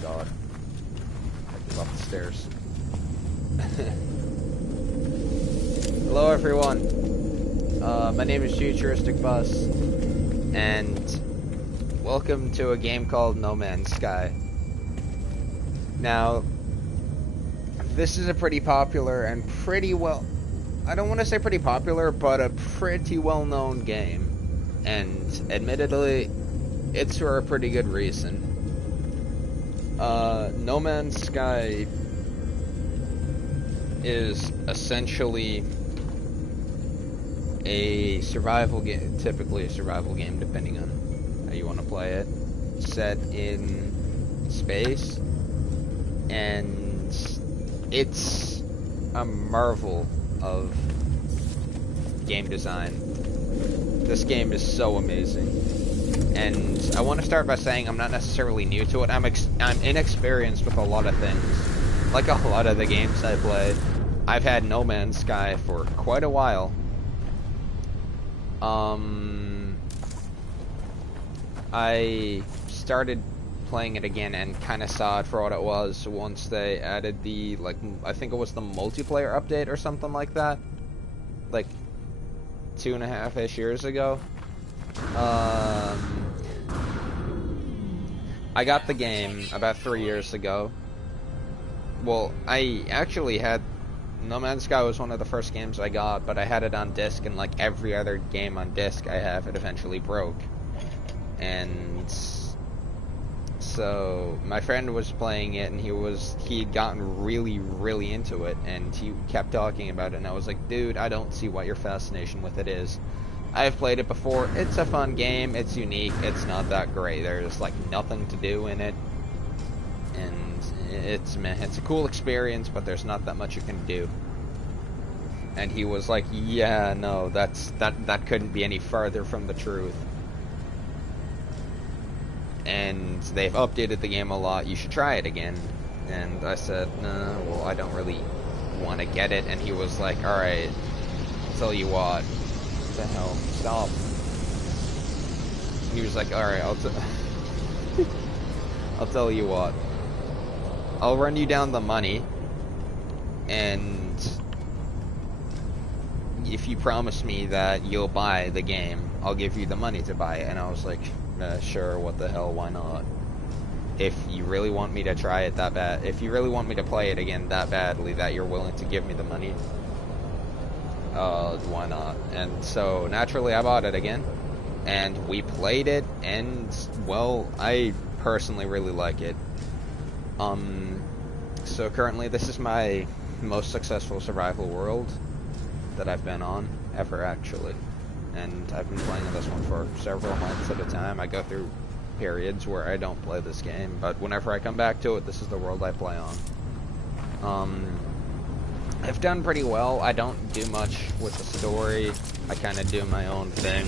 god. I have to go up the stairs. Hello everyone. My name is Futuristic Bus, and welcome to a game called No Man's Sky. Now, this is a pretty popular and pretty well... I don't want to say pretty popular, but a pretty well-known game. And, admittedly, it's for a pretty good reason. No Man's Sky is essentially a survival game, typically a survival game, depending on how you want to play it, set in space, and it's a marvel of game design. This game is so amazing, and I want to start by saying I'm not necessarily new to it. I'm inexperienced with a lot of things, like a lot of the games I play. I've had No Man's Sky for quite a while. I started playing it again and kind of saw it for what it was once they added the, like, I think it was the multiplayer update or something like that, like 2.5-ish years ago. I got the game about 3 years ago. Well, I actually had No Man's Sky was one of the first games I got, but I had it on disc, and like every other game on disc I have, it eventually broke. And so my friend was playing it, and he had gotten really into it, and he kept talking about it, and I was like, dude, I don't see what your fascination with it is. I've played it before. It's a fun game. It's unique. It's not that great. There's like nothing to do in it, and it's a cool experience, but there's not that much you can do. And he was like, yeah, no, that couldn't be any farther from the truth. And they've updated the game a lot. You should try it again. And I said, no, well, I don't really want to get it. And he was like, alright, I'll tell you what. What the hell? Stop. He was like, alright, I'll tell you what. I'll run you down the money, and if you promise me that you'll buy the game, I'll give you the money to buy it. And I was like, sure, what the hell, why not? If you really want me to try it that bad, if you really want me to play it again that badly that you're willing to give me the money, why not? And so, naturally, I bought it again, and we played it, and, well, I personally really like it. So currently this is my most successful survival world that I've been on, ever actually. And I've been playing this one for several months at a time. I go through periods where I don't play this game, but whenever I come back to it, this is the world I play on. I've done pretty well. I don't do much with the story. I kind of do my own thing.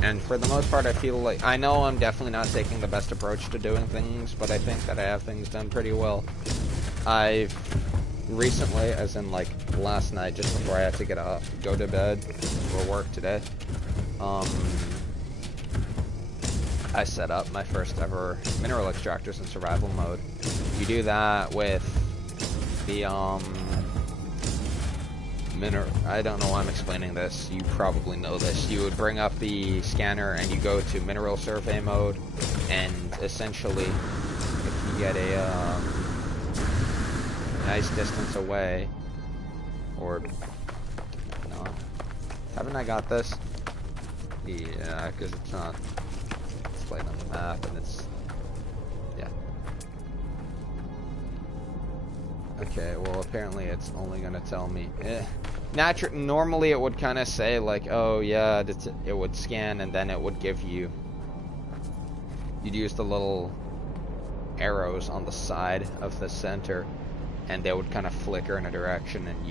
And for the most part, I feel like, I know I'm definitely not taking the best approach to doing things, but I think that I have things done pretty well. I've recently, as in like last night, just before I had to get up, go to bed for work today, I set up my first ever mineral extractors in survival mode. You do that with the, I don't know why I'm explaining this, you probably know this. You would bring up the scanner and you go to mineral survey mode, and essentially, if you get a nice distance away, or, no, haven't I got this? Yeah, because it's not displayed on the map, and it's, yeah. Okay, well apparently it's only gonna tell me, normally it would kind of say like, oh yeah, it would scan, and then it would give you, you'd use the little arrows on the side of the center, and they would kind of flicker in a direction, and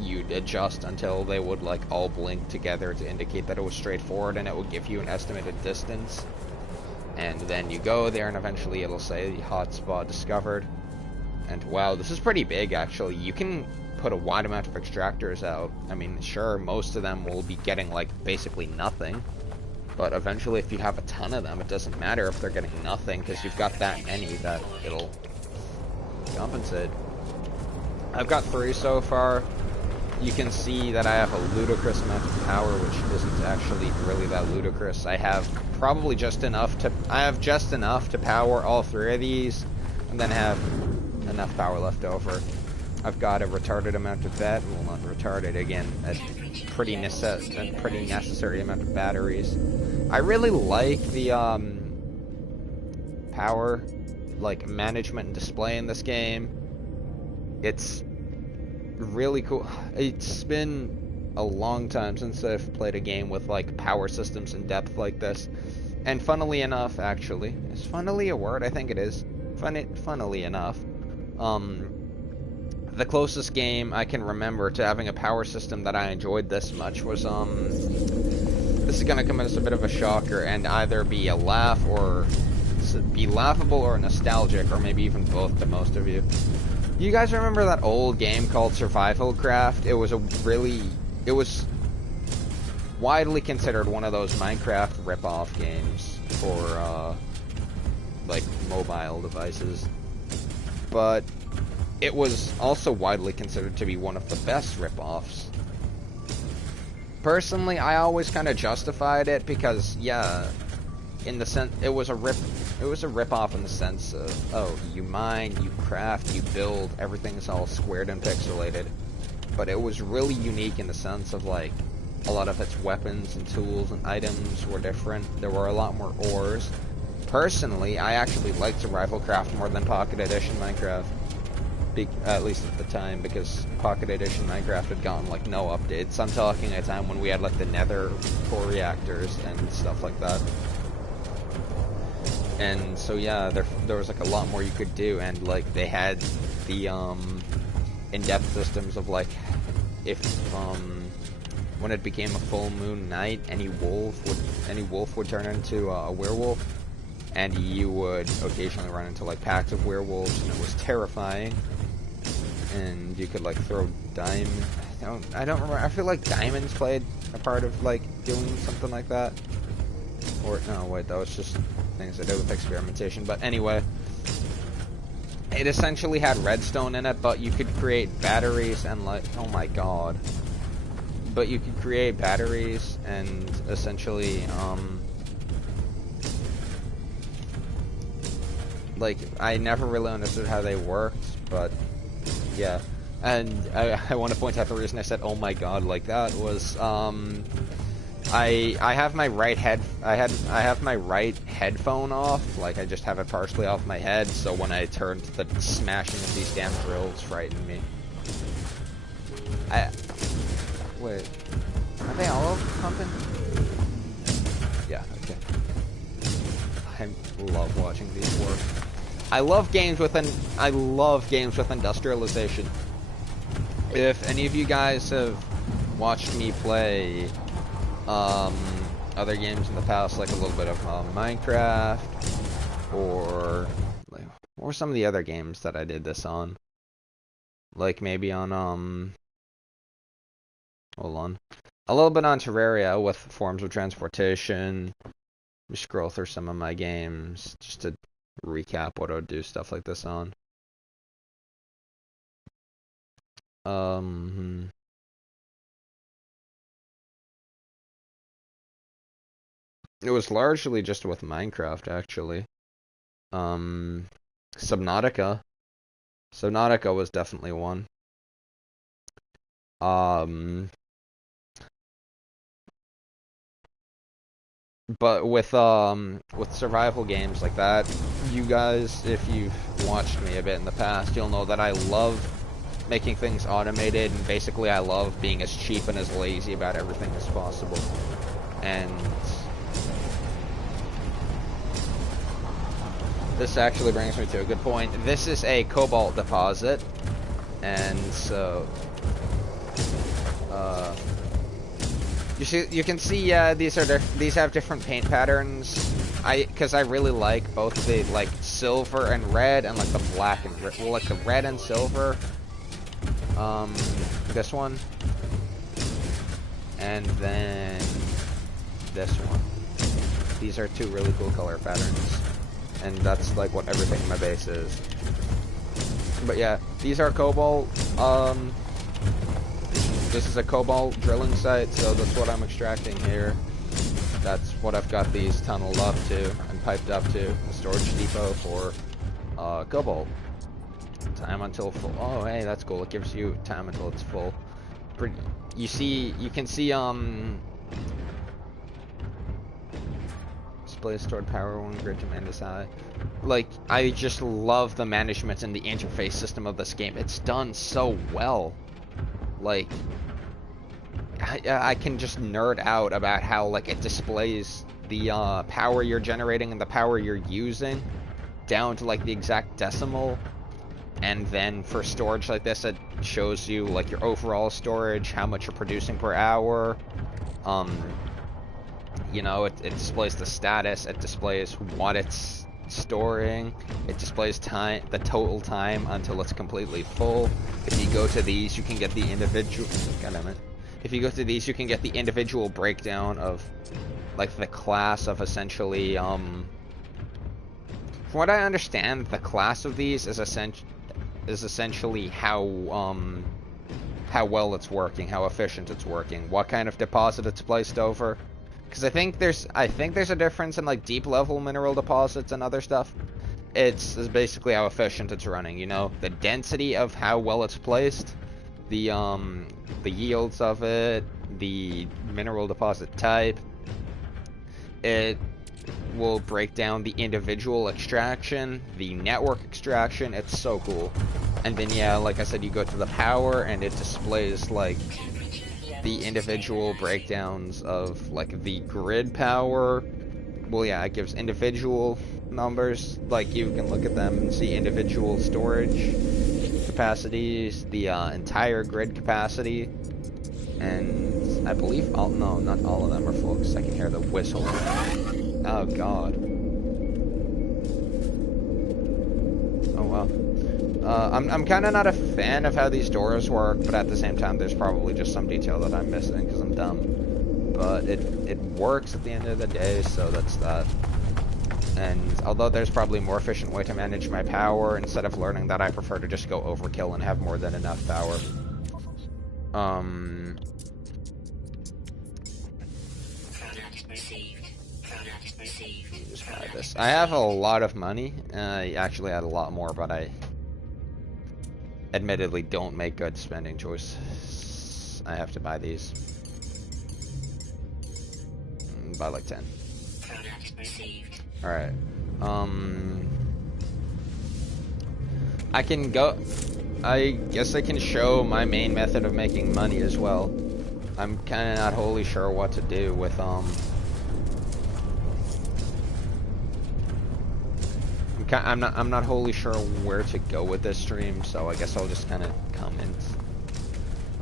you'd adjust until they would like all blink together to indicate that it was straight forward, and it would give you an estimated distance. And then you go there, and eventually it'll say hotspot discovered. And wow, this is pretty big actually. You can put a wide amount of extractors out. I mean, sure, most of them will be getting like basically nothing, But eventually, if you have a ton of them, it doesn't matter if they're getting nothing, because you've got that many that it'll compensate. I've got 3 so far. You can see that I have a ludicrous amount of power, which isn't actually really that ludicrous. I have probably just enough to... I have just enough to power all 3 of these, and then have enough power left over. I've got a retarded amount of that. Well, not retarded, again, a pretty necessary amount of batteries. I really like the power, like, management and display in this game. It's really cool. It's been a long time since I've played a game with, like, power systems in depth like this. And funnily enough, actually, is funnily a word? I think it is. Funnily enough, the closest game I can remember to having a power system that I enjoyed this much was, this is gonna come as a bit of a shocker and either be a laugh or be laughable or nostalgic, or maybe even both to most of you. You guys remember that old game called Survival Craft? It was it was widely considered one of those Minecraft rip-off games for, like, mobile devices. But it was also widely considered to be one of the best rip-offs. Personally, I always kind of justified it because, yeah, in the sense, it was a rip-off in the sense of, oh, you mine, you craft, you build, everything's all squared and pixelated. But it was really unique in the sense of, like, a lot of its weapons and tools and items were different. There were a lot more ores. Personally, I actually liked Survival Craft more than Pocket Edition Minecraft. At least at the time, because Pocket Edition Minecraft had gotten, like, no updates. I'm talking at a time when we had, like, the Nether core reactors and stuff like that. And so, yeah, there was, like, a lot more you could do, and, like, they had the, in-depth systems of, like, if, when it became a full moon night, any wolf would turn into a werewolf, and you would occasionally run into, like, packs of werewolves, and it was terrifying. And you could, like, throw I don't remember. I feel like diamonds played a part of, like, doing something like that. Or, no, wait, that was just things to do with experimentation. But anyway, it essentially had redstone in it, but you could create batteries and, like, oh my god. But you could create batteries and essentially, like, I never really understood how they worked, but yeah. And I want to point out the reason I said oh my god like that was, I have my right I have my right headphone off, like I just have it partially off my head, so when I turned, the smashing of these damn drills frightened me. Wait, are they all pumping? Yeah, okay. I love watching these work. I love games with industrialization. If any of you guys have watched me play other games in the past, like a little bit of Minecraft, or some of the other games that I did this on, like maybe on hold on, a little bit on Terraria with forms of transportation. Let me scroll through some of my games just to recap what I would do stuff like this on. It was largely just with Minecraft, actually. Subnautica. Subnautica was definitely one. But with survival games like that, you guys, if you've watched me a bit in the past, you'll know that I love making things automated, and basically I love being as cheap and as lazy about everything as possible. And this actually brings me to a good point. This is a cobalt deposit, and so you can see these have different paint patterns. Because I really like both the, like, silver and red, and like the black and well, like the red and silver. This one, and then this one. these are two really cool color patterns. And that's like what everything in my base is. But yeah, these are cobalt. This is a cobalt drilling site, so that's what I'm extracting here. That's what I've got these tunneled up to and piped up to. The storage depot for cobalt. Time until full. Oh, hey, that's cool. It gives you time until it's full. You can see display stored power when grid demand is high. Like, I just love the management and the interface system of this game. It's done so well. Like, I can just nerd out about how, like, it displays the power you're generating and the power you're using down to, like, the exact decimal. And then for storage like this, it shows you, like, your overall storage, how much you're producing per hour. You know, it displays the status, it displays what it's storing, it displays time, the total time until it's completely full. If you go to these, you can get the individual, if you go to these, you can get the individual breakdown of, like, the class of essentially, from what I understand, the class of these is essentially how well it's working, how efficient it's working, what kind of deposit it's placed over. Because I think there's a difference in, like, deep level mineral deposits and other stuff. It's basically how efficient it's running, you know, the density of how well it's placed, the yields of it, the mineral deposit type. It will break down the individual extraction, the network extraction. It's so cool. And then, yeah, like I said, you go to the power and it displays, like, the individual breakdowns of, like, the grid power. Well, yeah, it gives individual numbers, like, you can look at them and see individual storage capacities, the entire grid capacity, and I believe no, not all of them are full, because I can hear the whistle. Oh god. Oh well. I'm kind of not a fan of how these doors work, but at the same time, there's probably just some detail that I'm missing because I'm dumb. But it works at the end of the day, so that's that. And although there's probably a more efficient way to manage my power, instead of learning that, I prefer to just go overkill and have more than enough power. Just buy this. I have a lot of money. I actually had a lot more, but I admittedly don't make good spending choices. I have to buy these. Buy like 10. Alright. I can go... I guess I can show my main method of making money as well. I'm kinda not wholly sure what to do with, I'm not wholly sure where to go with this stream, so I guess I'll just kind of comment.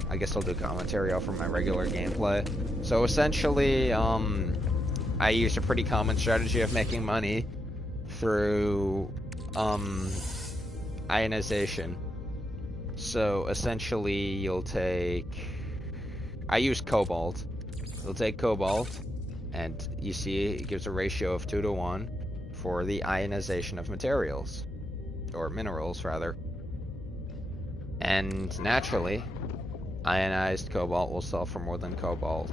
I guess I'll do commentary off from my regular gameplay. So essentially, I use a pretty common strategy of making money through ionization. So essentially, you'll take... I use cobalt. You'll take cobalt, and you see it gives a ratio of 2 to 1 for the ionization of materials. Or minerals, rather. And naturally, ionized cobalt will sell for more than cobalt.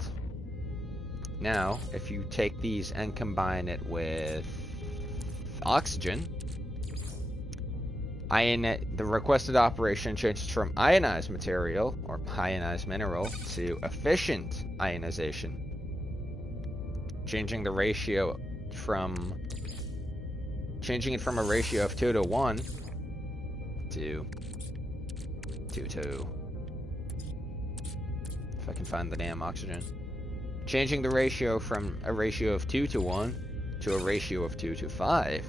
Now, if you take these and combine it with oxygen, the requested operation changes from ionized material, or ionized mineral, to efficient ionization. Changing the ratio from... Changing it from a ratio of 2 to 1 to 2 to... If I can find the damn oxygen. Changing the ratio from a ratio of 2 to 1 to a ratio of 2 to 5.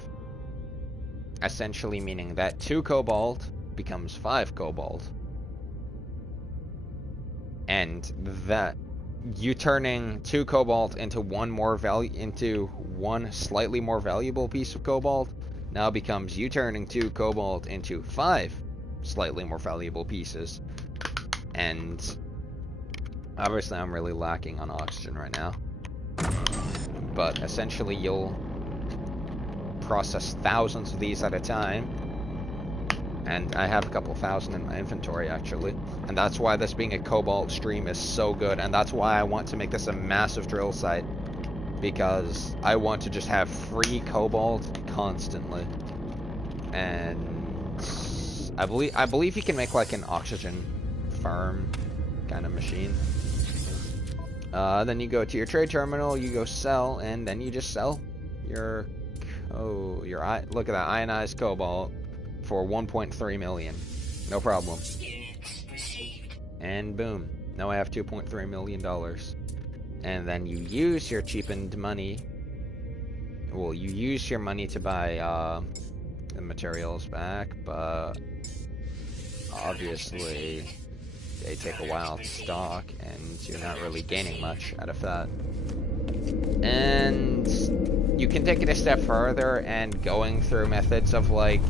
Essentially meaning that 2 cobalt becomes 5 cobalt. And that you turning 2 cobalt into one slightly more valuable piece of cobalt now becomes you turning 2 cobalt into 5 slightly more valuable pieces. And obviously I'm really lacking on oxygen right now. but essentially you'll process thousands of these at a time. And I have a couple thousand in my inventory, actually. And that's why this being a cobalt stream is so good. And that's why I want to make this a massive drill site. Because I want to just have free cobalt constantly. And I believe you can make like an oxygen farm kind of machine. Then you go to your trade terminal, you go sell, and then you just sell your look at that, ionized cobalt for 1.3 million. No problem. And boom. Now I have $2.3 million. And then you use your cheapened money. Well, you use your money to buy the materials back, but obviously they take a while to stock, and you're not really gaining much out of that. And you can take it a step further and going through methods of like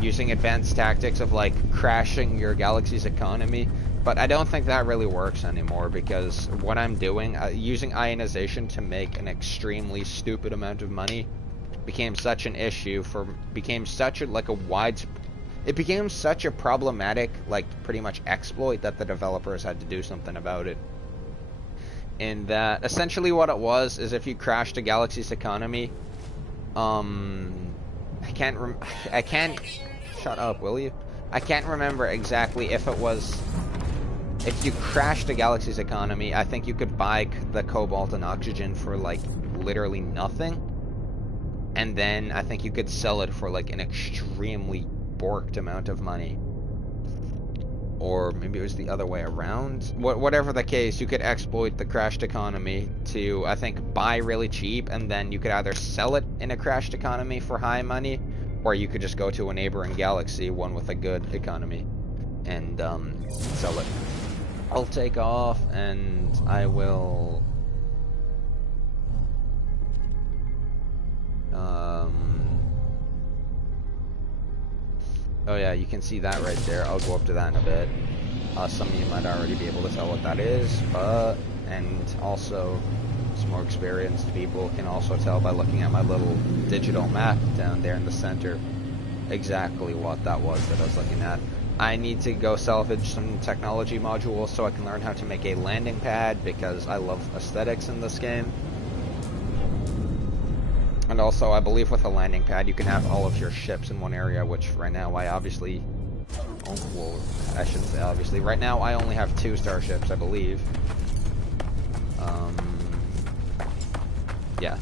using advanced tactics of like crashing your galaxy's economy, but I don't think that really works anymore, because what I'm doing, using ionization to make an extremely stupid amount of money became such an issue became such a problematic, like, pretty much exploit that the developers had to do something about it. In that, essentially what it was is if you crashed a galaxy's economy, shut up, will you? I can't remember exactly if it was, if you crashed a galaxy's economy, I think you could buy the cobalt and oxygen for, like, literally nothing. And then I think you could sell it for, like, an extremely borked amount of money. Or maybe it was the other way around. Whatever the case, you could exploit the crashed economy to, I think, buy really cheap, and then you could either sell it in a crashed economy for high money, or you could just go to a neighboring galaxy, one with a good economy, and sell it. I'll take off, and I will... Oh yeah, you can see that right there. I'll go up to that in a bit. Some of you might already be able to tell what that is, but... And also, some more experienced people can also tell by looking at my little digital map down there in the center exactly what that was that I was looking at. I need to go salvage some technology modules so I can learn how to make a landing pad, because I love aesthetics in this game. And also, I believe with a landing pad, you can have all of your ships in one area, which right now I obviously... Oh, well, I shouldn't say obviously. Right now, I only have 2 starships, I believe. Yeah.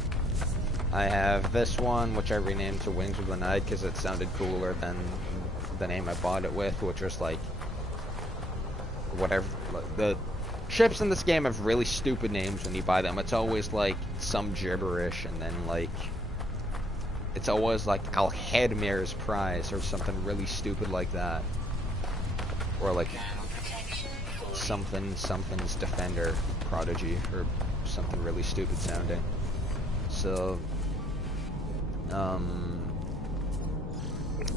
I have this one, which I renamed to Wings of the Night, because it sounded cooler than the name I bought it with, which was like... whatever... The ships in this game have really stupid names when you buy them. It's always like some gibberish, and then like... It's always like Al-Hedmir's Prize or something really stupid like that. Or like something's Defender Prodigy or something really stupid sounding. So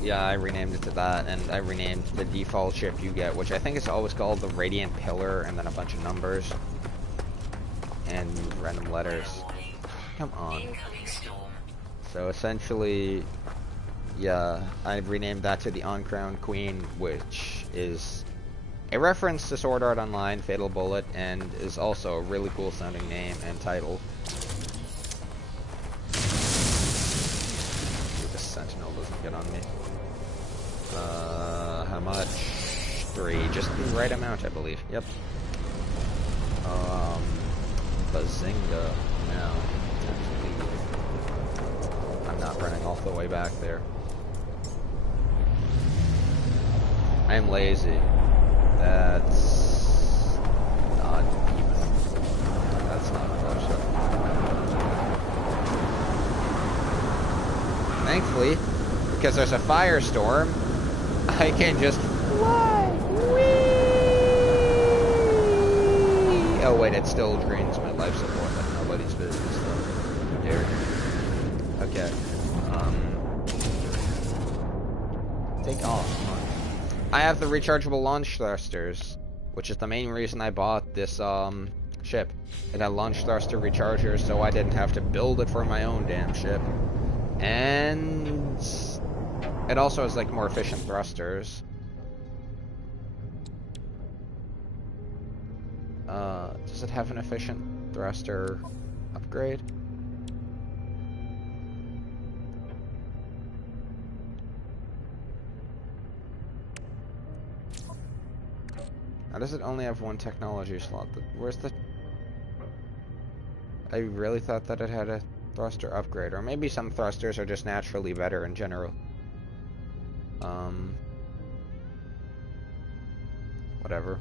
yeah, I renamed it to that, and I renamed the default ship you get, which I think is always called the Radiant Pillar, and then a bunch of numbers and random letters. Come on. So essentially, yeah, I renamed that to the On-Crown Queen, which is a reference to Sword Art Online, Fatal Bullet, and is also a really cool sounding name and title. See if the Sentinel doesn't get on me. How much? 3, just the right amount, I believe. Yep. Bazinga. Now, time to leave. I'm not running all the way back there. I'm lazy. That's not even. That's not close up. Thankfully, because there's a firestorm, I can just fly. Whee! Oh wait, it still drains my life support like nobody's business though. Here. Okay. Take off. I have the rechargeable launch thrusters, which is the main reason I bought this ship. It had launch thruster rechargers, so I didn't have to build it for my own damn ship. And it also has like more efficient thrusters. Does it have an efficient thruster upgrade? How does it only have one technology slot? Where's the... I really thought that it had a thruster upgrade, or maybe some thrusters are just naturally better in general. Whatever.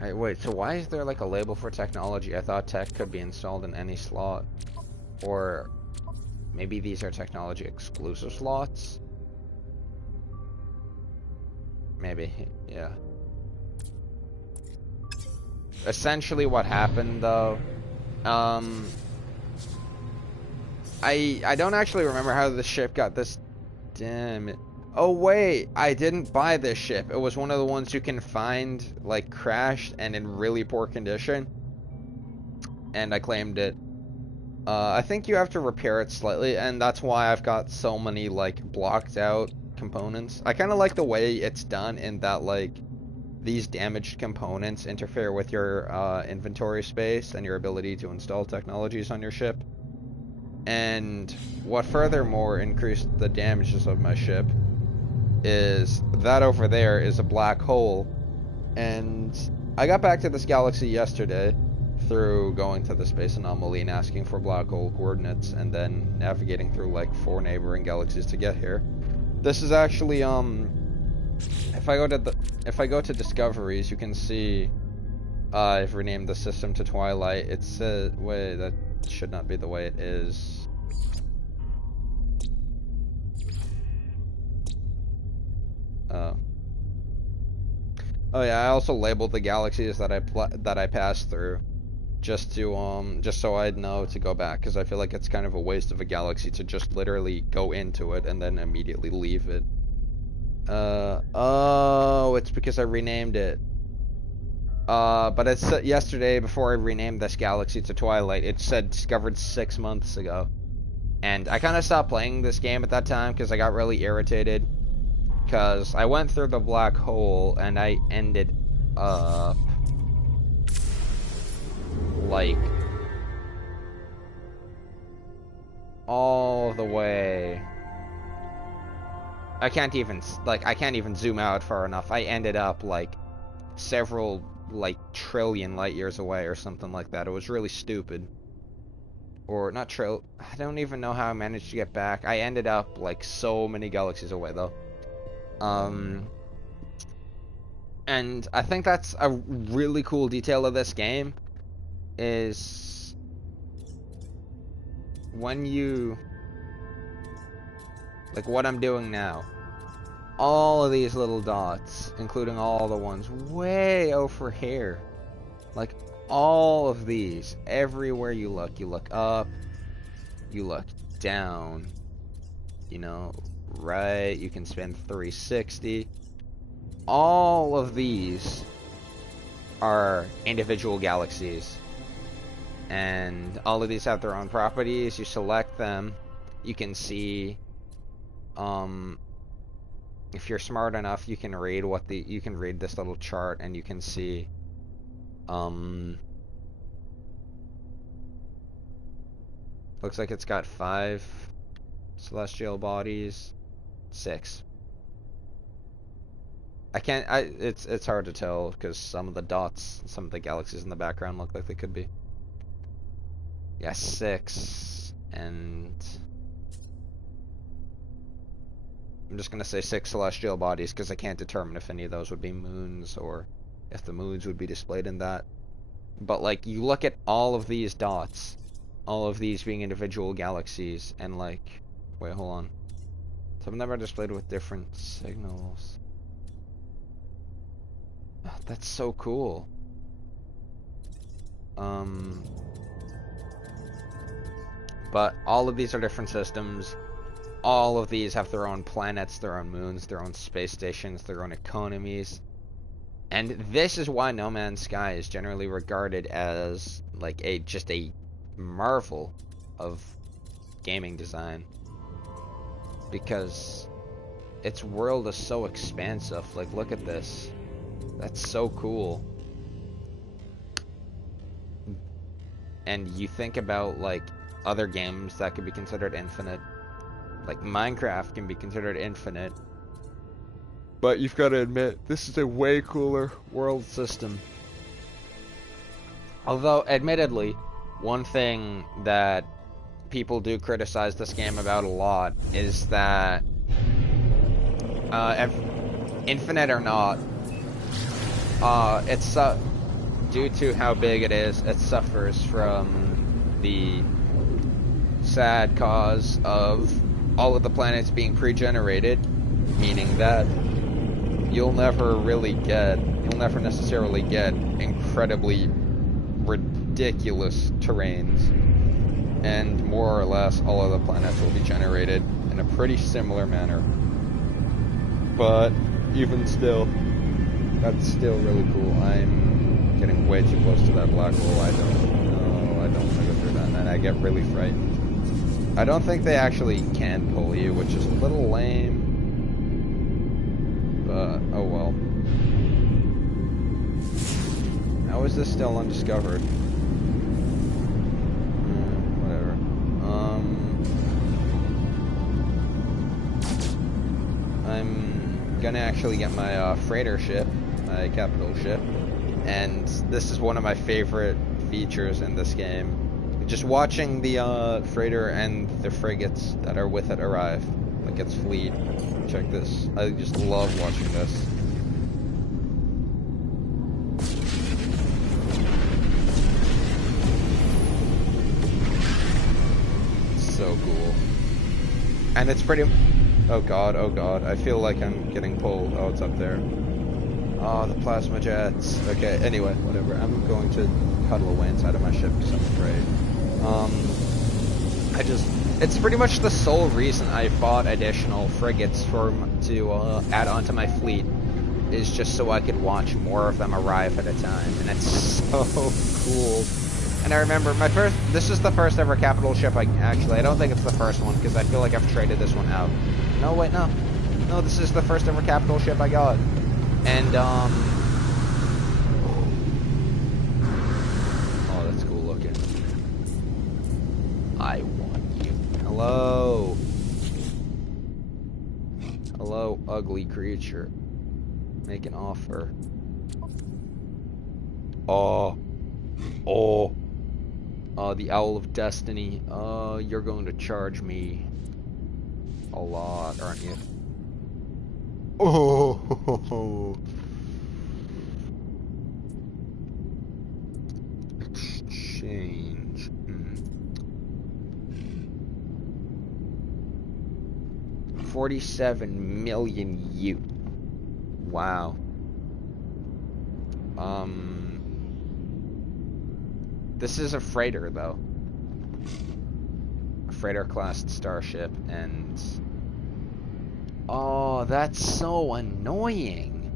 Wait, so why is there like a label for technology? I thought tech could be installed in any slot. Or maybe these are technology exclusive slots? Maybe, yeah. Essentially what happened though, I don't actually remember how the ship got this. Damn it. Oh wait, I didn't buy this ship. It was one of the ones you can find like crashed and in really poor condition. And I claimed it. I think you have to repair it slightly, and that's why I've got so many like blocked out components. I kind of like the way it's done in that like these damaged components interfere with your inventory space and your ability to install technologies on your ship. And what furthermore increased the damages of my ship is that over there is a black hole. And I got back to this galaxy yesterday through going to the space anomaly and asking for black hole coordinates and then navigating through like 4 neighboring galaxies to get here. This is actually if I go to discoveries, you can see I've renamed the system to Twilight. It says, wait, that should not be the way it is. Oh yeah, I also labeled the galaxies that I passed through, just so I'd know to go back, because I feel like it's kind of a waste of a galaxy to just literally go into it and then immediately leave it. Oh, it's because I renamed it. But it's yesterday, before I renamed this galaxy to Twilight, it said discovered 6 months ago. And I kind of stopped playing this game at that time because I got really irritated. Because I went through the black hole and I ended up like all the way. I can't even zoom out far enough. I ended up like several like trillion light years away or something like that. It was really stupid. Or not I don't even know how I managed to get back. I ended up like so many galaxies away though. And I think that's a really cool detail of this game is when you like what I'm doing now. All of these little dots, including all the ones way over here. Like all of these, everywhere you look up, you look down, you know, right, you can spin 360. All of these are individual galaxies. And all of these have their own properties. You select them, you can see if you're smart enough, you can read you can read this little chart and you can see looks like it's got 5 celestial bodies. 6. It's hard to tell because some of the dots, some of the galaxies in the background look like they could be. Yeah, 6, and I'm just gonna say 6 celestial bodies because I can't determine if any of those would be moons or if the moons would be displayed in that. But like, you look at all of these dots, all of these being individual galaxies, and like, wait, hold on. Some of them are displayed with different signals. Oh, that's so cool. But all of these are different systems. All of these have their own planets, their own moons, their own space stations, their own economies. And this is why No Man's Sky is generally regarded as like just a marvel of gaming design, because its world is so expansive. Like, look at this. That's so cool. And you think about like other games that could be considered infinite. Like Minecraft can be considered infinite. But you've got to admit, this is a way cooler world system. Although, admittedly, one thing that people do criticize this game about a lot is that, infinite or not, it's due to how big it is, it suffers from the sad cause of all of the planets being pre-generated, meaning that you'll never necessarily get incredibly ridiculous terrains, and more or less all of the planets will be generated in a pretty similar manner. But even still, that's still really cool. I'm getting way too close to that black hole. I don't want to go through that, and I get really frightened. I don't think they actually can pull you, which is a little lame. But, oh well. How is this still undiscovered? Whatever. I'm gonna actually get my freighter ship, my capital ship, and this is one of my favorite features in this game. Just watching the freighter and the frigates that are with it arrive, like its fleet. Check this. I just love watching this. So cool. And it's pretty... Oh god, I feel like I'm getting pulled. Oh, it's up there. Oh, the plasma jets. Okay, anyway, whatever. I'm going to huddle away inside of my ship because I'm afraid. It's pretty much the sole reason I bought additional frigates to add onto my fleet, is just so I could watch more of them arrive at a time, and it's so cool. And I remember this is the first ever capital ship I don't think it's the first one, because I feel like I've traded this one out. No, wait, no, this is the first ever capital ship I got, and oh, that's cool looking. I want you. Hello. Hello, ugly creature. Make an offer. Oh, the Owl of Destiny. You're going to charge me a lot, aren't you? Oh. Exchange. 47 million U. Wow. This is a freighter, though. A freighter-class starship, and... Oh, that's so annoying.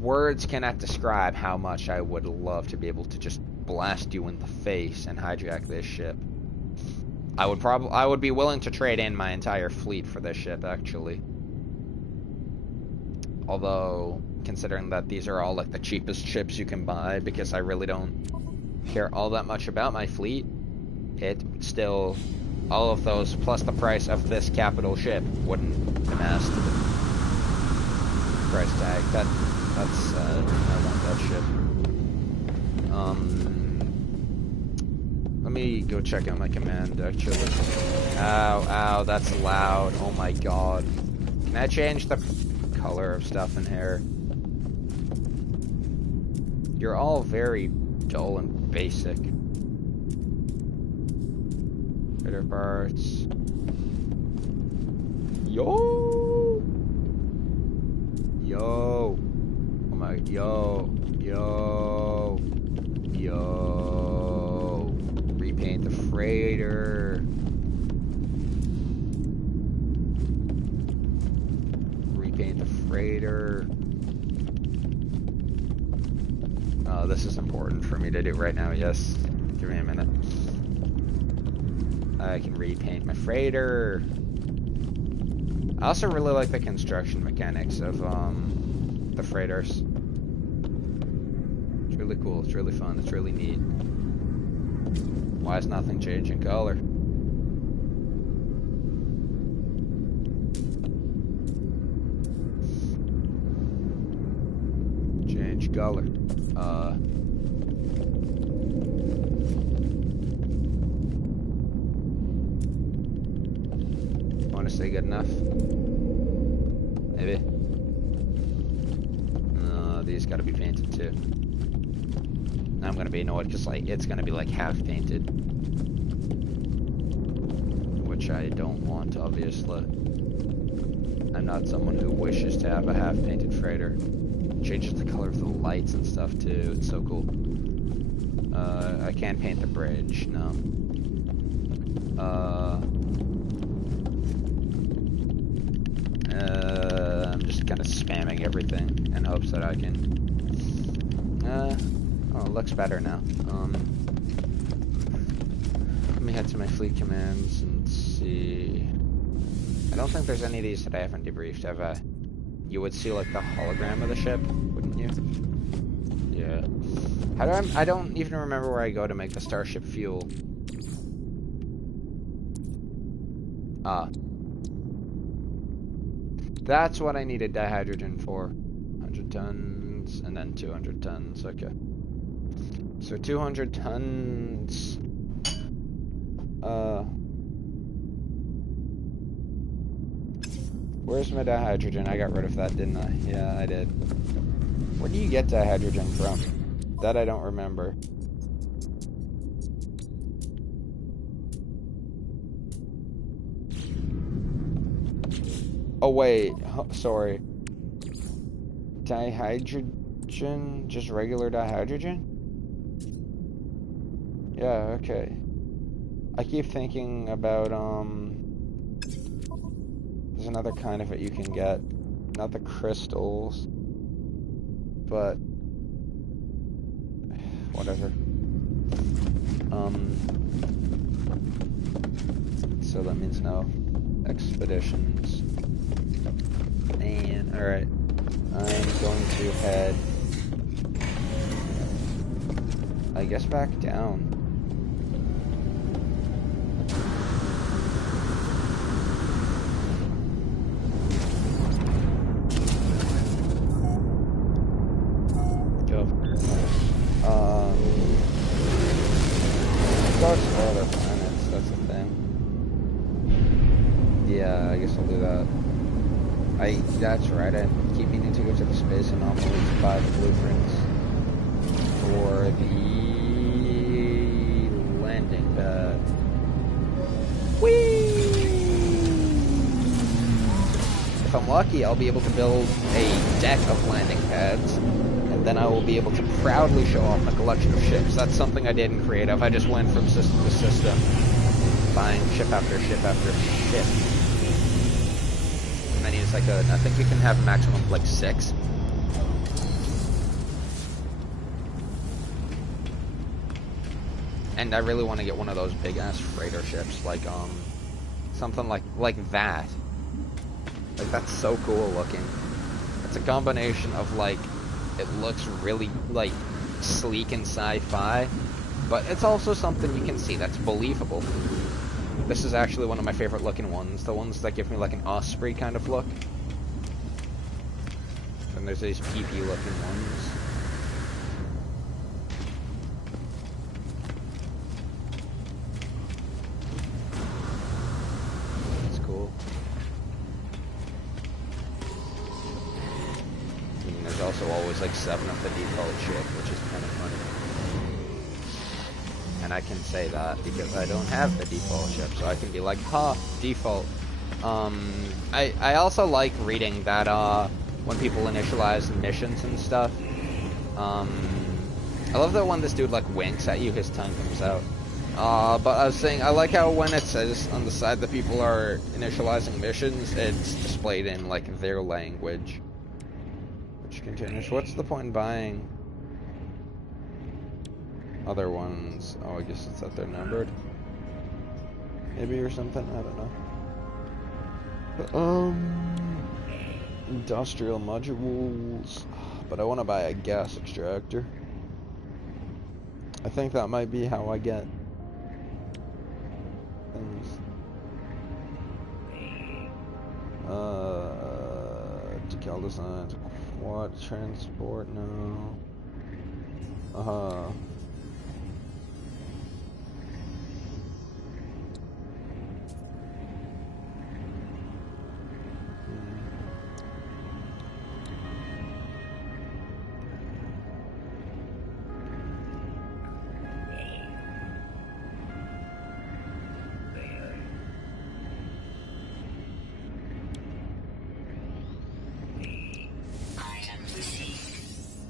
Words cannot describe how much I would love to be able to just blast you in the face and hijack this ship. I would be willing to trade in my entire fleet for this ship, actually. Although, considering that these are all like the cheapest ships you can buy, because I really don't care all that much about my fleet, it still, all of those plus the price of this capital ship wouldn't amass to the price tag. That's I want that ship. Let me go check out my command, actually. Ow, that's loud. Oh my god. Can I change the color of stuff in here? You're all very dull and basic. Critter parts. Yo! Oh my, yo! Repaint the freighter. Repaint the freighter. This is important for me to do right now, yes. Give me a minute. I can repaint my freighter. I also really like the construction mechanics of the freighters. It's really cool, it's really fun, it's really neat. Why is nothing changing color? Change color. Want to say good enough? Maybe. These gotta be painted too. I'm gonna be annoyed because like it's gonna be like half painted, which I don't want, obviously. I'm not someone who wishes to have a half painted freighter. Changes the color of the lights and stuff too. It's so cool. I can't paint the bridge, no. I'm just kind of spamming everything in hopes that I can. Oh, it looks better now. Let me head to my fleet commands and see. I don't think there's any of these that I haven't debriefed, have I? You would see like the hologram of the ship, wouldn't you? Yeah. How do I don't even remember where I go to make the starship fuel. Ah. That's what I needed dihydrogen for. 100 tons and then 200 tons, okay. So 200 tons. Where's my dihydrogen? I got rid of that, didn't I? Yeah, I did. Where do you get dihydrogen from? That I don't remember. Oh wait, sorry. Dihydrogen? Just regular dihydrogen? Yeah, okay. I keep thinking about, there's another kind of it you can get. Not the crystals. But whatever. So that means no expeditions. And alright. I'm going to head, I guess, back down. Go explore other planets, that's the thing. Yeah, I guess I'll do that. That's right, I keep meaning to go to the space anomaly to buy the blueprints for the landing pad. Whee! If I'm lucky, I'll be able to build a deck of landing pads, and then I will be able to proudly show off a collection of ships. That's something I didn't create. I just went from system to system, buying ship after ship after ship. Many as I could. I think you can have a maximum of like 6. And I really want to get one of those big ass freighter ships, like something like that. Like that's so cool looking. It's a combination of like, it looks really like sleek and sci-fi, but it's also something you can see that's believable. This is actually one of my favorite looking ones, the ones that give me like an Osprey kind of look. And there's these PP looking ones. That's cool. And there's also always like 7 of the default ship, which is kind of funny. And I can say that because I don't have the default ship, so I can be like, ha, default. I also like reading that when people initialize missions and stuff. I love that when this dude like winks at you, his tongue comes out. But I was saying, I like how when it says on the side that people are initializing missions, it's displayed in like their language. Which continues. What's the point in buying? other ones, oh, I guess it's that they're numbered. Maybe or something, I don't know. Industrial modules, but I want to buy a gas extractor. I think that might be how I get things. Decal designs, quad transport, no.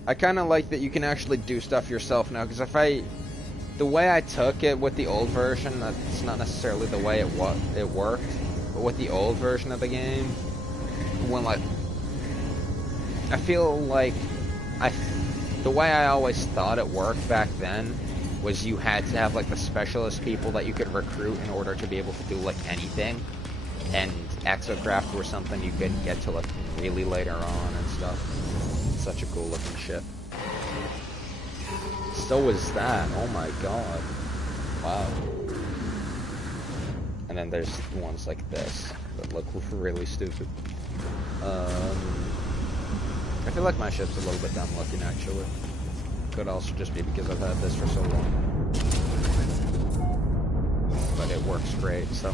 I kind of like that you can actually do stuff yourself now, because the way I took it with the old version, that's not necessarily the way it worked, but with the old version of the game, when like, I feel like, the way I always thought it worked back then, was you had to have like the specialist people that you could recruit in order to be able to do like anything, and Exocraft were something you couldn't get to like really later on and stuff. Such a cool looking ship. So is that. Oh my god. Wow. And then there's ones like this that look really stupid. I feel like my ship's a little bit dumb looking actually. Could also just be because I've had this for so long. But it works great, so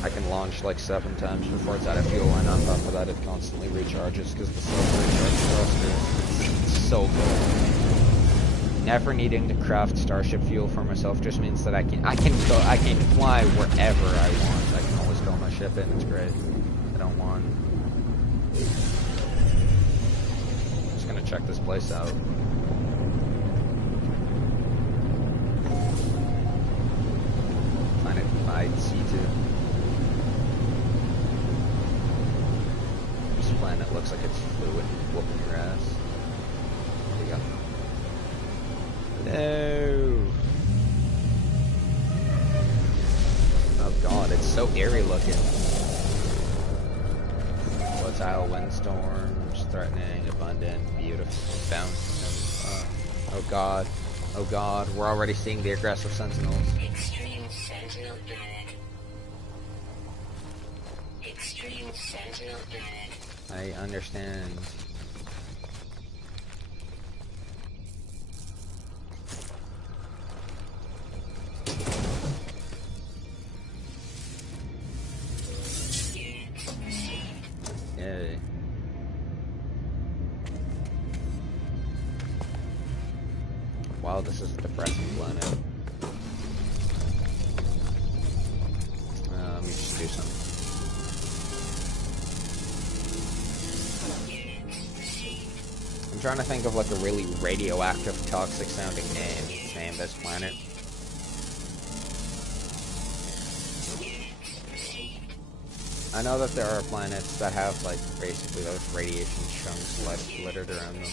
I can launch like 7 times before it's out of fuel, and on top of that it constantly recharges because the self-recharge thruster is so good. Never needing to craft starship fuel for myself just means that I can fly wherever I want. I can always fill my ship in, it's great. I don't want. I'm just gonna check this place out. Planet Divide C2. Planet looks like it's fluid whooping your ass. There you go. No. Oh god, it's so eerie looking. Volatile windstorms, threatening, abundant, beautiful, bounce. Oh god. Oh god, we're already seeing the aggressive sentinels. Extreme sentinel planet. Extreme sentinel planet. I understand. Yay. Wow, this is a depressing planet. Let me just do something. I'm trying to think of like a really radioactive, toxic sounding name to name this planet. I know that there are planets that have like basically those radiation chunks littered around them.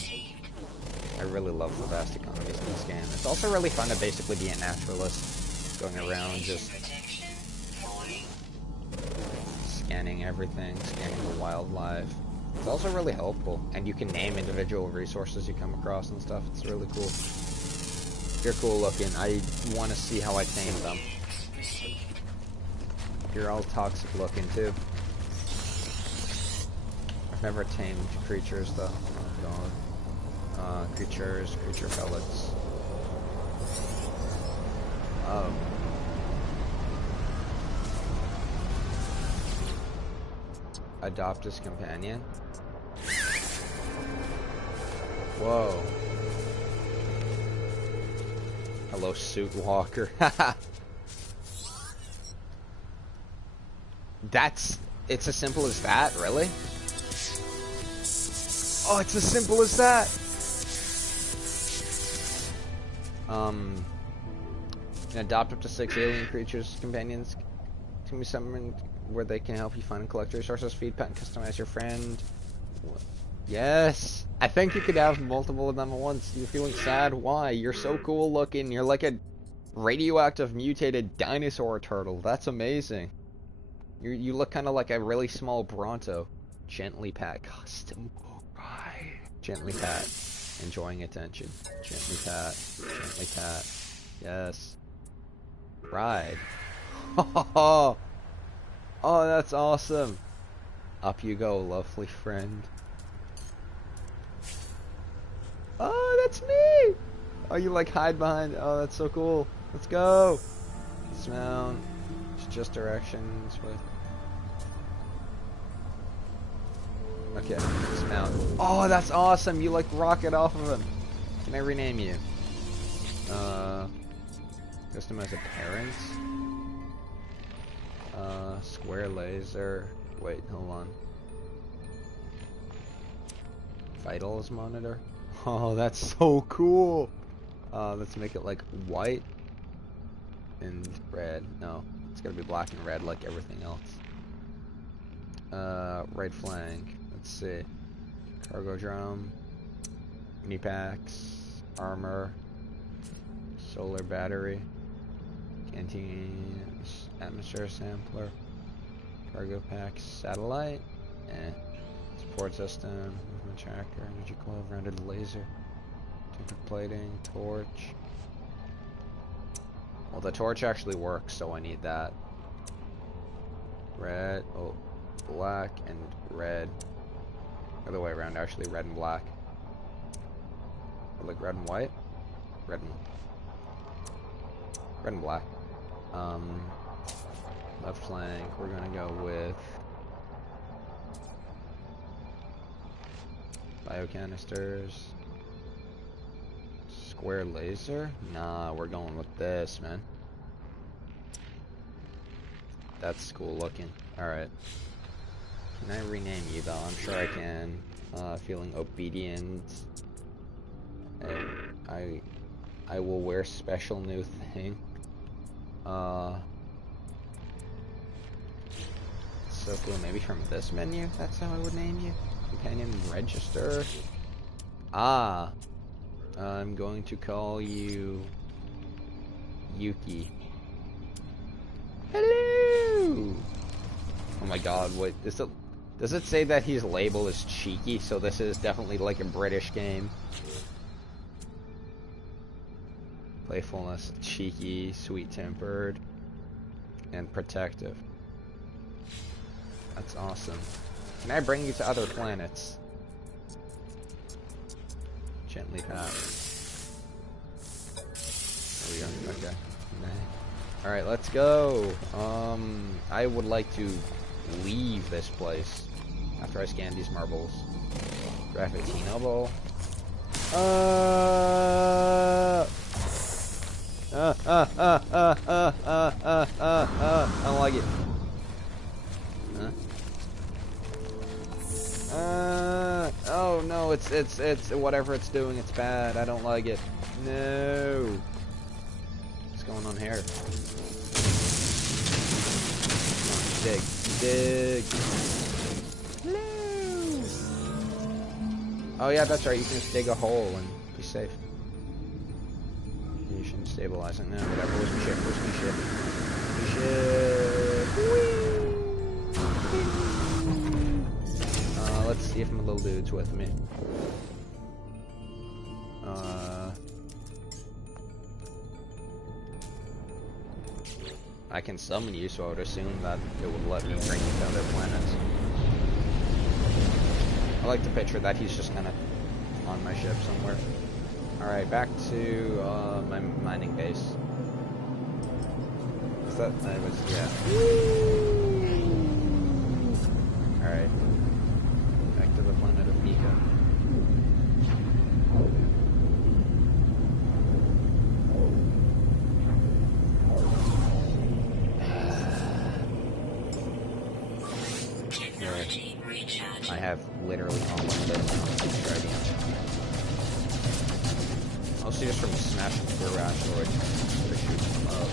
I really love the vast economies in this game. It's also really fun to basically be a naturalist, going around just scanning everything, scanning the wildlife. It's also really helpful, and you can name individual resources you come across and stuff. It's really cool. You're cool looking. I want to see how I tame them. You're all toxic looking too. I've never tamed creatures though. Oh god. Creature pellets. Oh. Adopt his companion. Whoa. Hello, Suit Walker. It's as simple as that, really? Oh, it's as simple as that! You can adopt up to 6 alien creatures, companions can be summoned where they can help you find and collect resources, feed, pet, and customize your friend. Yes! I think you could have multiple of them at once. You're feeling sad? Why? You're so cool looking. You're like a radioactive mutated dinosaur turtle. That's amazing. You look kind of like a really small Bronto. Gently pat. Custom. Right. Gently pat. Enjoying attention. Gently pat. Gently pat. Yes. Ride. Oh, that's awesome. Up you go, lovely friend. Oh, that's me! Oh, you like hide behind. Oh, that's so cool. Let's go. Dismount. Just directions with. Okay, dismount. Oh, that's awesome. You like rocket off of him. Can I rename you? Customize appearance. Square laser. Wait, hold on. Vitals monitor. Oh, that's so cool. Let's make it like white and red. No, it's gotta be black and red like everything else. Right flank. Let's see. Cargo drum. Mini packs. Armor. Solar battery. Canteen. Atmosphere sampler. Cargo packs. Satellite. Support system. Movement tracker. Energy coil. Rounded laser. Tempered plating. Torch. Well, the torch actually works, so I need that. Red. Oh, black and red. Other way around, actually. Red and black. Or like red and white? Red and black. Left flank, we're gonna go with biocanisters. Square laser? Nah, we're going with this, man. That's cool looking. Alright. Can I rename you though? I'm sure I can. Feeling obedient. I will wear special new thing. So cool. Maybe from this menu. That's how I would name you. Companion register. Ah. I'm going to call you Yuki. Hello. Oh my God! What is it? Does it say that he's labeled as cheeky? So this is definitely like a British game. Playfulness, cheeky, sweet-tempered, and protective. That's awesome. Can I bring you to other planets? Gently pat. There we go. Okay. Alright, let's go. I would like to leave this place after I scan these marbles. Graphitino bowl. I don't like it. Oh no, it's whatever it's doing, it's bad. I don't like it. No. What's going on here? Dig. Dig. No. Oh yeah, that's right. You can just dig a hole and be safe. You shouldn't stabilize it. No, whatever. Where's my ship? Where's my ship? Let's see if my little dude's with me. I can summon you, so I would assume that it would let me bring you to other planets. I like to picture that he's just kind of on my ship somewhere. Alright, back to my mining base. Is that was yeah. Alright. Back to the planet of Mika. I have literally unlimited striding. I'll see just from smashing through asteroids to shoot them up.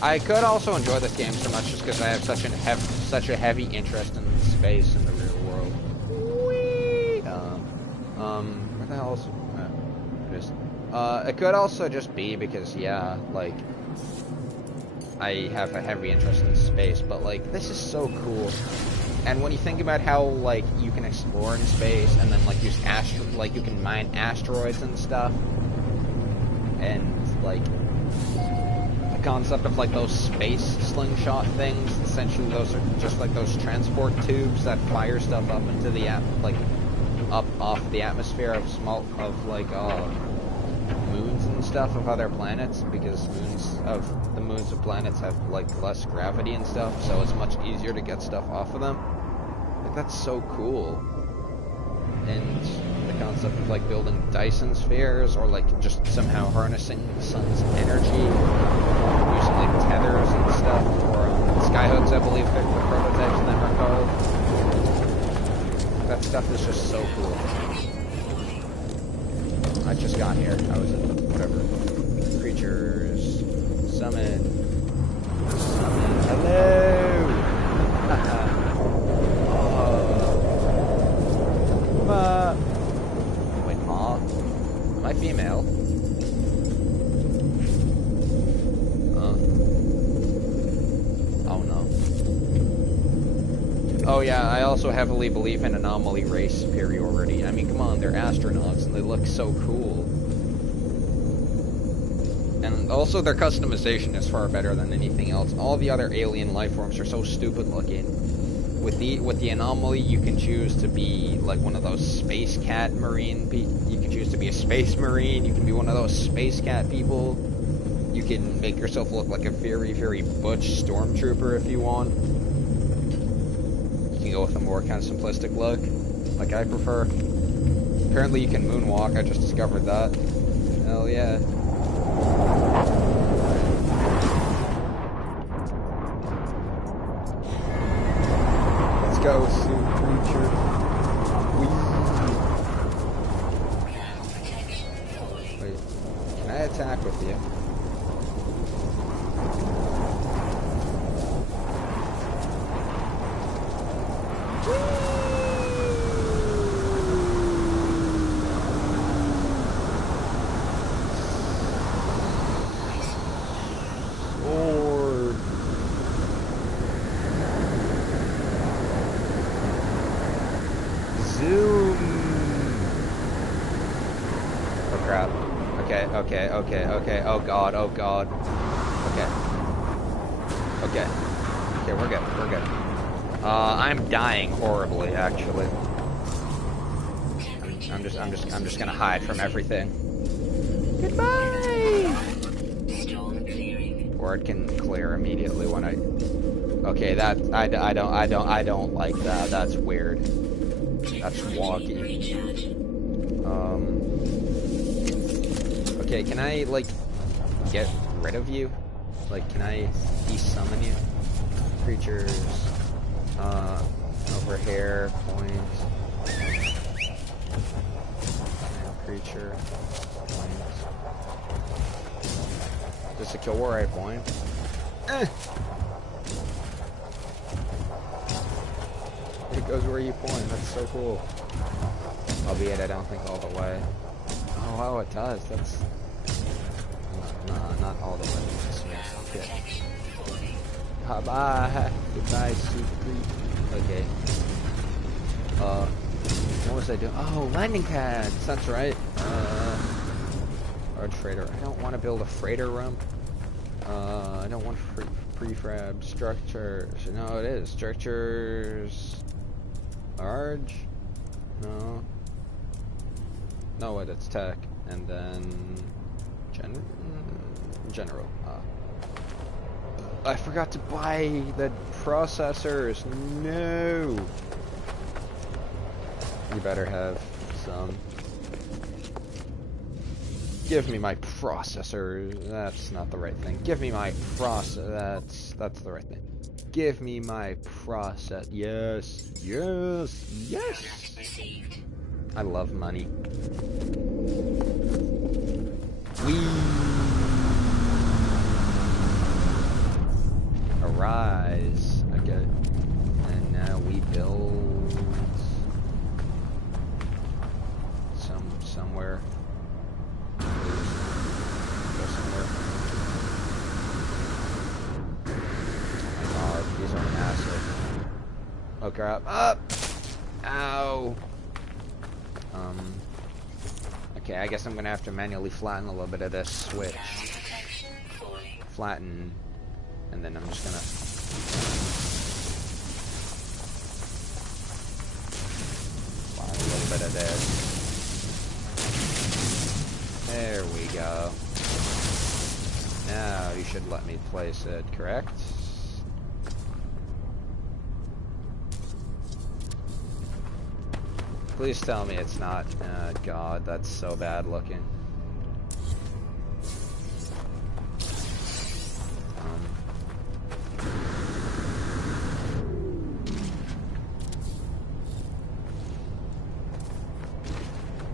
I could also enjoy this game so much just because I have such a heavy interest in space in the real world. Whee! Where the hell is just it could also just be because yeah, like I have a heavy interest in space, but like this is so cool. And when you think about how like you can explore in space and then like use you can mine asteroids and stuff, and like the concept of like those space slingshot things, essentially those are just like those transport tubes that fire stuff up into the up off the atmosphere of moons and stuff of other planets, because the moons of planets have like less gravity and stuff, so it's much easier to get stuff off of them. Like that's so cool. And the concept of like building Dyson spheres, or like just somehow harnessing the sun's energy using like tethers and stuff, or skyhooks, I believe the prototypes of them are called. That stuff is just so cool. I just got here. I was in whatever. Creatures. Summon. Hello! Wait, Ma? Am I female? Oh no. Oh yeah, I also heavily believe in anomaly race superiority. I mean, come on, they're astronauts and they look so cool. And also their customization is far better than anything else. All the other alien life forms are so stupid looking. With the anomaly, you can choose to be like one of those space cat marine you can choose to be a space marine, you can be one of those space cat people. You can make yourself look like a very, very butch stormtrooper if you want. You can go with a more kind of simplistic look, like I prefer. Apparently you can moonwalk, I just discovered that. Hell yeah. Let's go, suit creature. Wait, can I attack with you? Okay, oh god. Okay, we're good. I'm dying horribly, actually. I'm just gonna hide from everything. Goodbye! Or it can clear immediately when I... Okay, that, I don't like that. That's weird. That's wonky. Okay, can I, like, get rid of you? Like, can I de-summon you? Creatures, over here, point. Creature, point. Is this a kill where I point? It goes where you point, that's so cool. Albeit I don't think all the way. Oh wow, it does, that's... Not all the way. Okay. Bye. Goodbye, sweet. Okay. What was I doing? Oh, landing pads. That's right. Large freighter. I don't want to build a freighter rump. I don't want prefab structures. No, it is structures. Large. No. No, wait, it's tech, and then general. I forgot to buy the processors. No. You better have some. Give me my processors. That's not the right thing. Give me my process. That's the right thing. Give me my process. Yes. I love money. crap. Up! Ow! Okay, I guess I'm gonna have to manually flatten a little bit of this switch. Flatten, and then I'm just gonna... flatten a little bit of this. There we go. Now you should let me place it, correct? Please tell me it's not. God, that's so bad looking.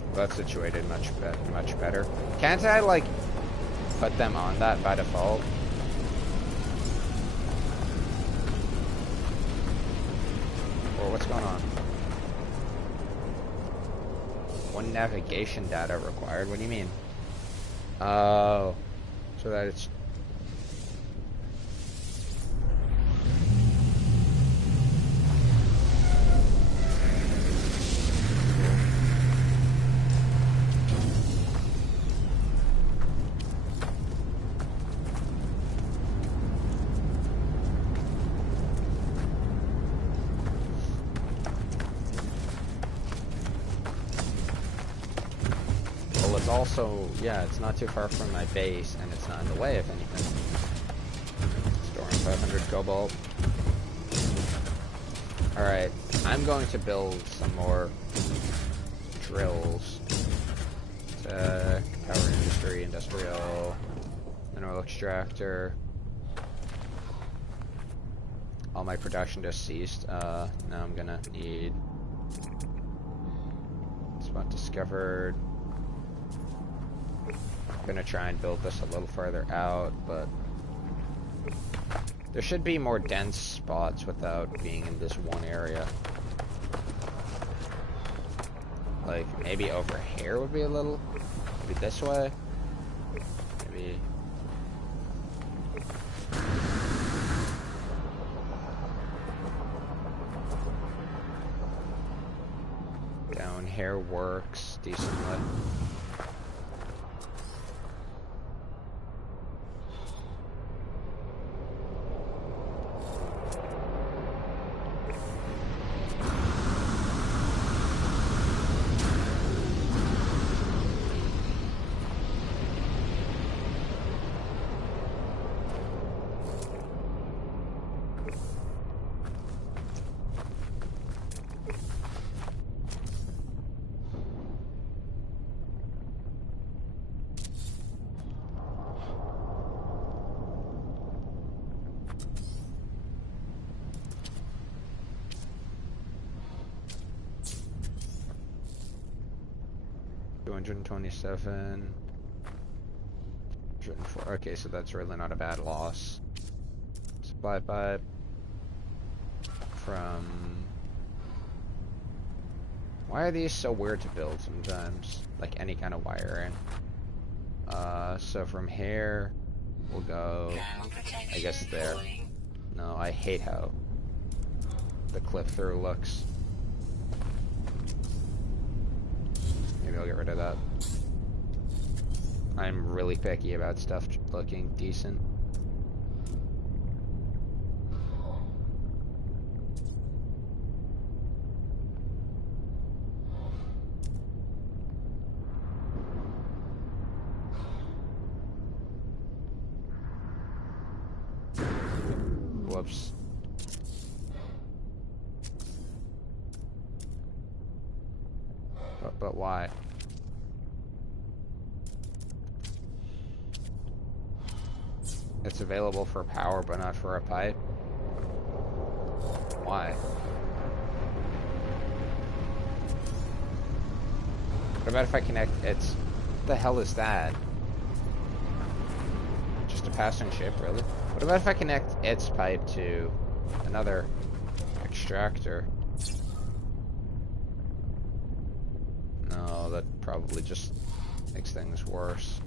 Well, that's situated much better. Can't I, like, put them on that by default? Or what's going on? One navigation data required? What do you mean? Oh, so that it's... Also, yeah, it's not too far from my base, and it's not in the way, if anything. Storing 500 cobalt. Alright, I'm going to build some more drills. Power industry, industrial, mineral extractor. All my production just ceased. Now I'm gonna need... spot discovered. I'm gonna try and build this a little further out, but there should be more dense spots without being in this one area. Like, maybe over here would be a little, maybe this way, maybe. Down here works decently. $227, 104. Okay, so that's really not a bad loss. Supply pipe from... Why are these so weird to build sometimes? Like any kind of wiring. So from here, we'll go, I guess there. No, I hate how the clip through looks. Maybe I'll get rid of that. I'm really picky about stuff looking decent. Whoops. But why? It's available for power, but not for a pipe? Why? What about if I connect its... What the hell is that? Just a passing ship, really? What about if I connect its pipe to another extractor? No, that probably just makes things worse.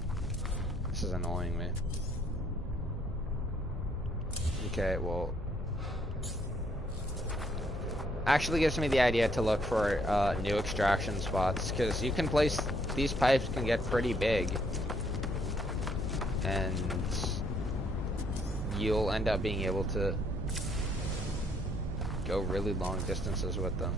This is annoying me. Okay, well... actually gives me the idea to look for new extraction spots, because you can place, these pipes can get pretty big, and you'll end up being able to go really long distances with them.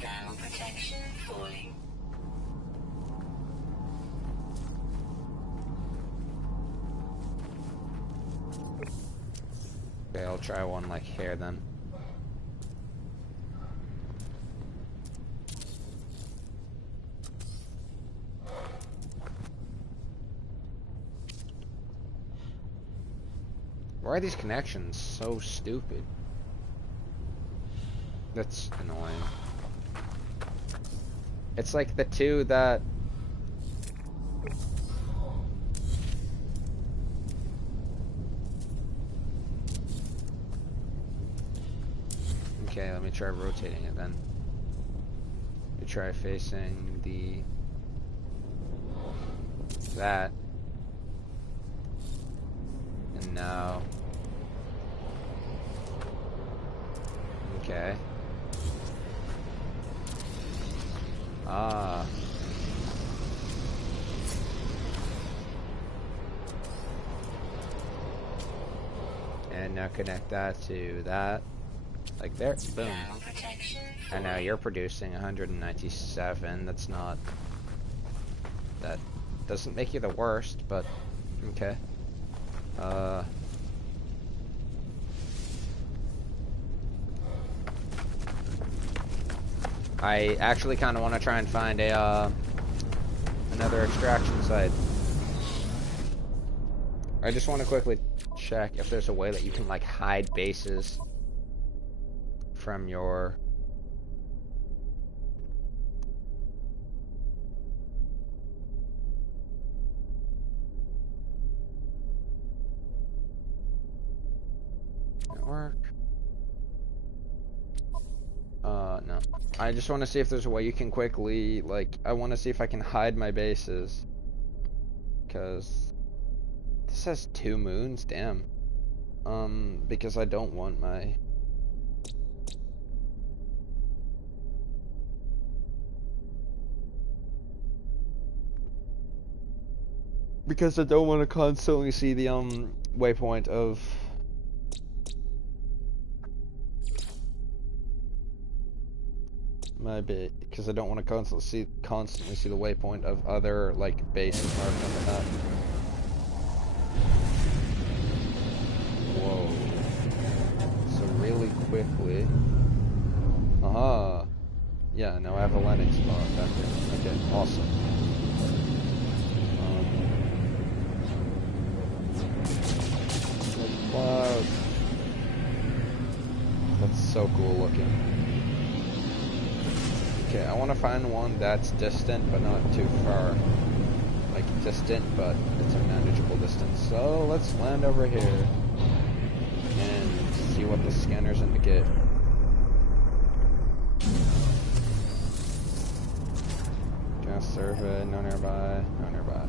Ground protection falling. Okay, I'll try one like here then. Why are these connections so stupid? That's annoying. It's like the two that... Okay, let me try rotating it then. You try facing the... that. And now... Okay. Ah. And now connect that to that. Like there. Boom. Ground protection And now you're producing 197. That's not... That doesn't make you the worst, but... Okay. I actually kind of want to try and find a another extraction site. I just want to quickly check if there's a way that you can like hide bases from your network. No. I just want to see if there's a way you can quickly, like, I want to see if I can hide my bases. Because this has 2 moons, damn. Because I don't want my... Because I don't want to constantly see the, waypoint of... my base, because I don't want to constantly see the waypoint of other like bases marked on the map. Whoa! So really quickly, aha! Yeah, now I have a landing spot back there. Okay, awesome. Clouds. That's so cool looking. Okay, I want to find one that's distant but not too far. Like distant, but it's a manageable distance. So let's land over here and see what the scanners indicate. Gas survey, no nearby, no nearby.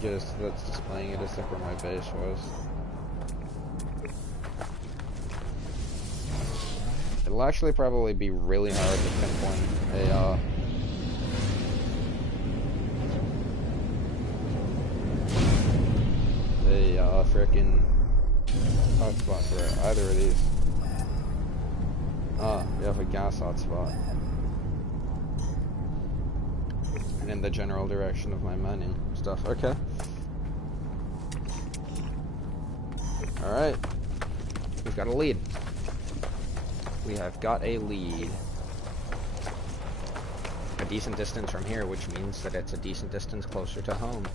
Just that's displaying it as if where my base was. It'll actually probably be really hard to pinpoint a frickin' hotspot for either of these. Ah, we have a gas hotspot. And in the general direction of my mining stuff. Okay. Alright. We've got a lead. We have got a lead. I decent distance from here, which means that it's a decent distance closer to home.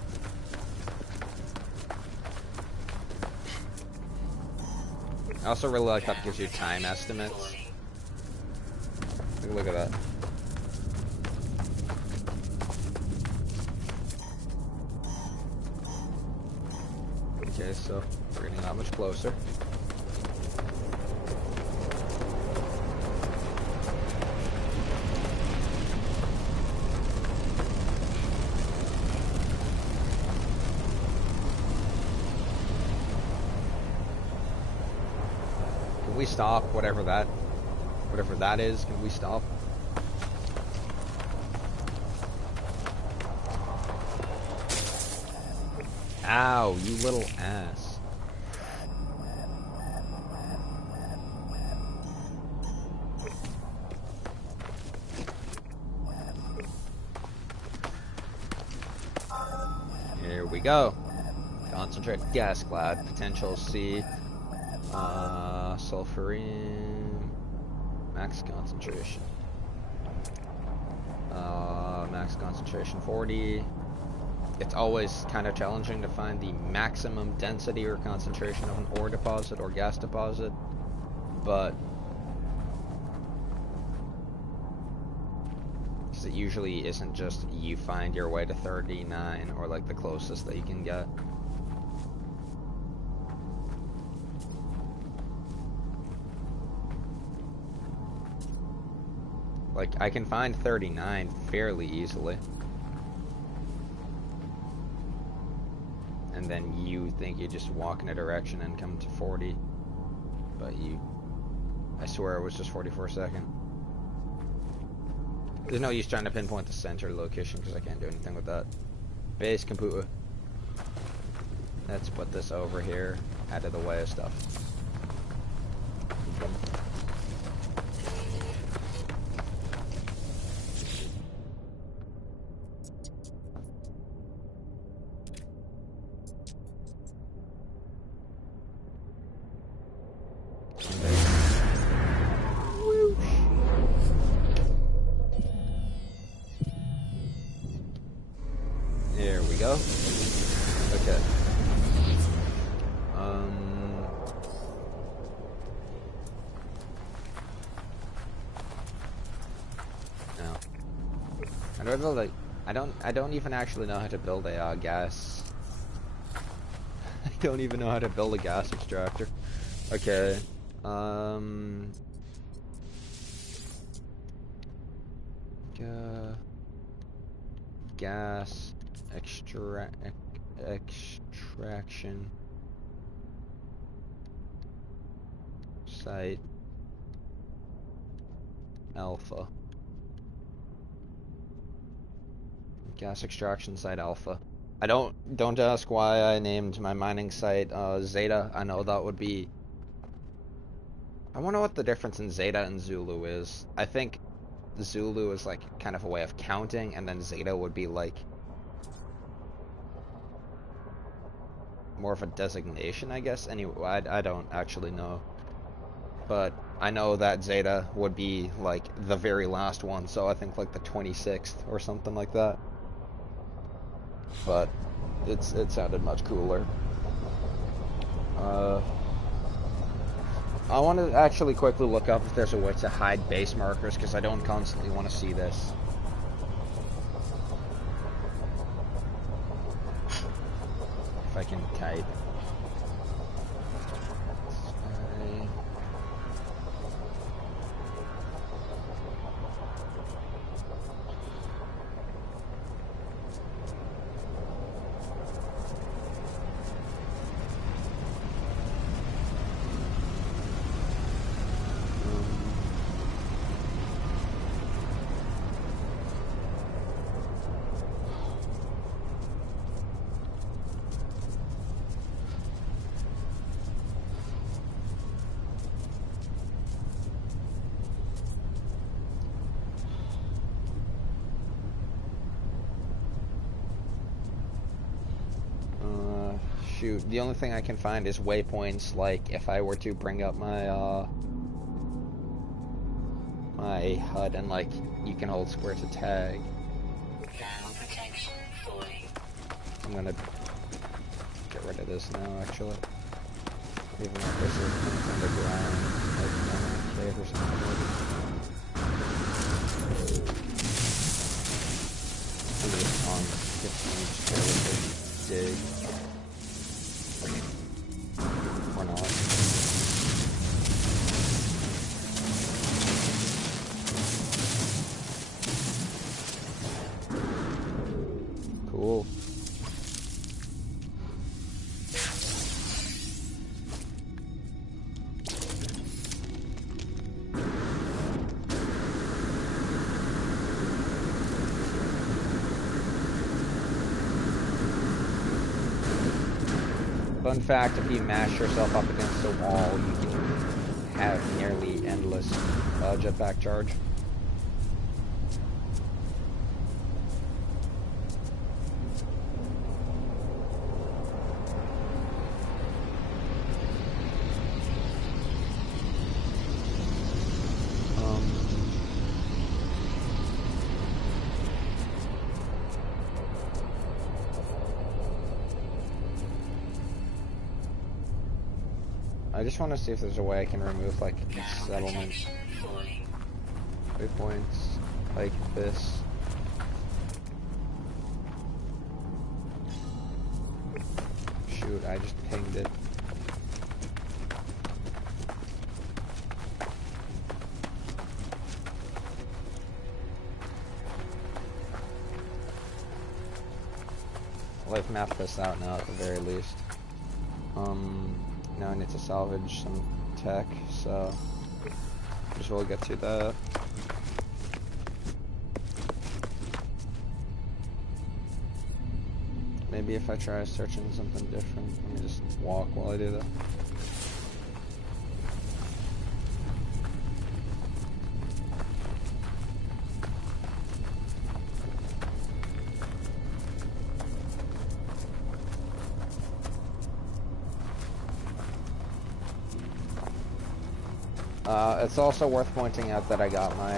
I also really like that it gives you time estimates. Look at that. Okay, so we're getting that much closer. Can we stop whatever that is? Can we stop? Ow, you little ass. Here we go. Concentrate gas cloud. Potential C. Sulfurine. Max concentration. Max concentration 40. It's always kind of challenging to find the maximum density or concentration of an ore deposit or gas deposit, but it usually isn't just you find your way to 39 or like the closest that you can get. Like, I can find 39 fairly easily. And then you think you just walk in a direction and come to 40. But I swear it was just 44 seconds. There's no use trying to pinpoint the center location because I can't do anything with that. Base computer. Let's put this over here, out of the way of stuff. There we go. Okay. No. I don't know, like, I don't even actually know how to build a gas. I don't even know how to build a gas extractor. Okay. Gas extraction site alpha. Gas extraction site alpha. Don't ask why I named my mining site Zeta. I know that would be. I wonder what the difference in Zeta and Zulu is. I think Zulu is like kind of a way of counting, and then Zeta would be like more of a designation, I guess. Anyway, I don't actually know, but I know that Zeta would be like the very last one, so I think like the 26th or something like that. But it sounded much cooler. I want to actually quickly look up if there's a way to hide base markers, because I don't constantly want to see this. If I can type. Shoot, the only thing I can find is waypoints, like if I were to bring up my my HUD and like you can hold square to tag. Thermal protection falling. I'm gonna get rid of this now actually. Even if this is underground, like a cave or something like I'm just on 15 dig. Or not. Cool. Fun fact, if you mash yourself up against a wall, you can have nearly endless jetpack charge. I just want to see if there's a way I can remove like settlement waypoints like this. Shoot, I just pinged it. Well, I've mapped this out now at the very least. Now I need to salvage some tech, so just we'll get to that. Maybe if I try searching something different, let me just walk while I do that. It's also worth pointing out that I got my,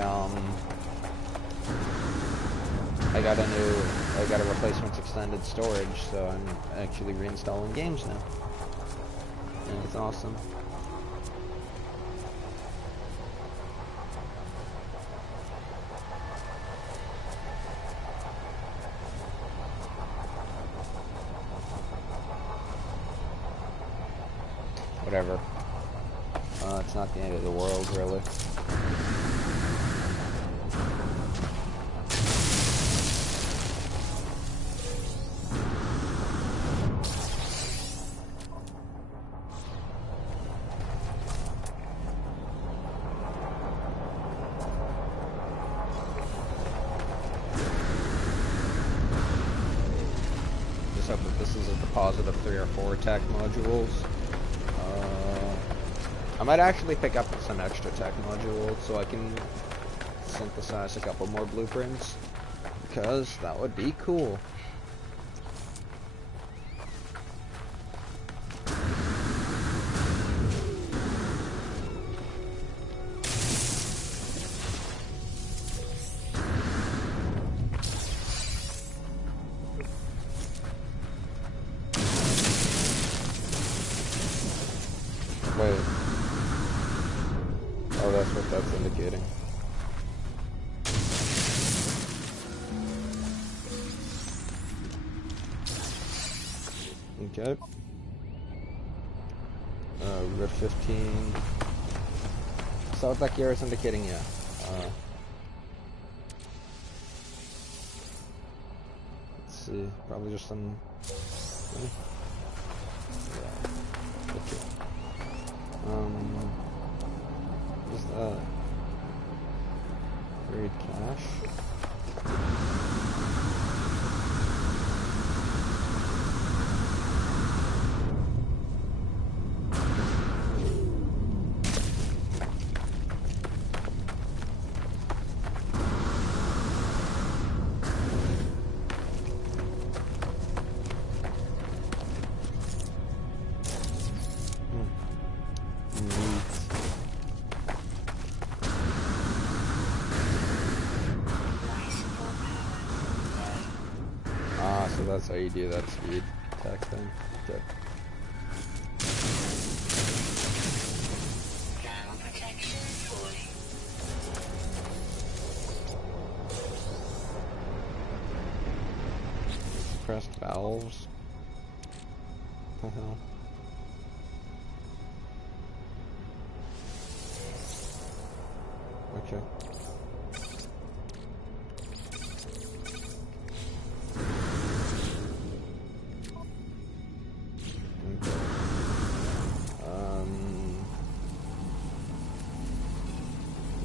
I got a replacement extended storage, so I'm actually reinstalling games now. And it's awesome. Whatever. It's not the end of the world, really. Just hope that this is a deposit of 3 or 4 attack modules. I might actually pick up some extra tech modules so I can synthesize a couple more blueprints, because that would be cool. Wait. Oh, that's what that's indicating. Okay. Red 15. So what that gear is indicating, yeah. Let's see. Probably just some. Yeah. Okay. What is that? Buried cache? that's how you do that speed attack thing. Okay. Ground protection fully. Suppressed valves. What the hell? Okay.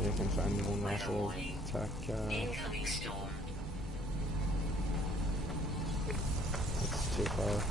Yeah, I can find one last little attack. Incoming storm. That's too far.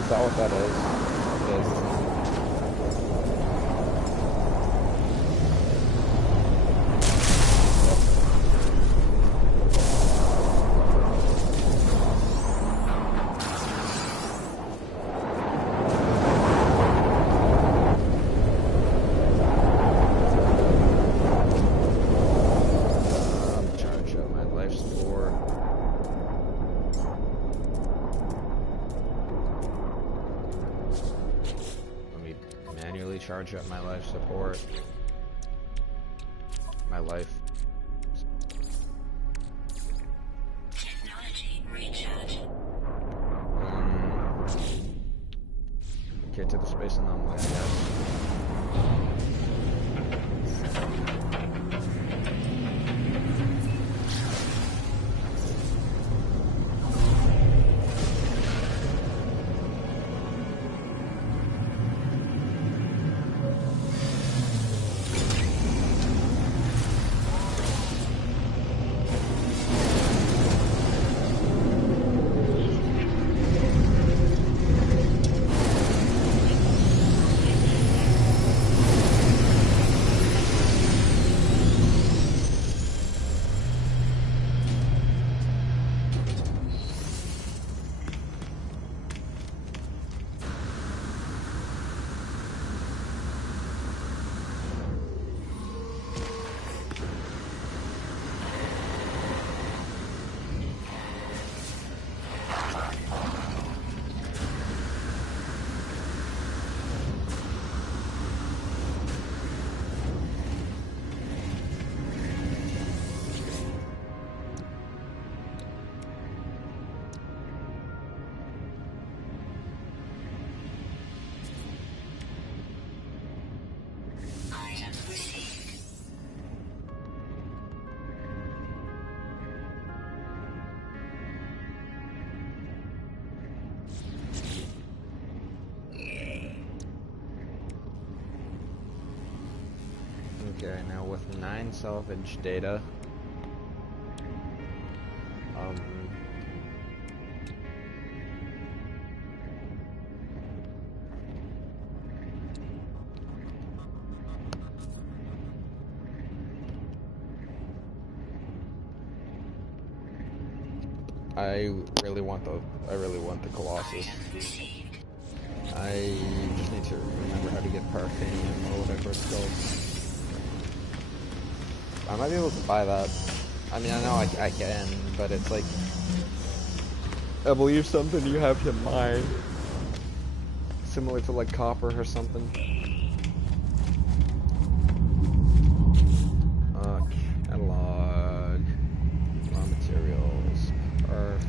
Is that what that is? It is, isn't it? Charge up my life support. Let me manually charge up my life support. My life. Technology recharge. Get to the space anomaly, I guess. Item received. Okay, now with 9 salvage data. I really want the Colossus. Item received. I just need to remember how to get Parfenium or whatever it's called. I might be able to buy that. I mean, I know I can, but it's like, I believe something you have to mine. Similar to like copper or something. Catalog. Raw materials. Perf.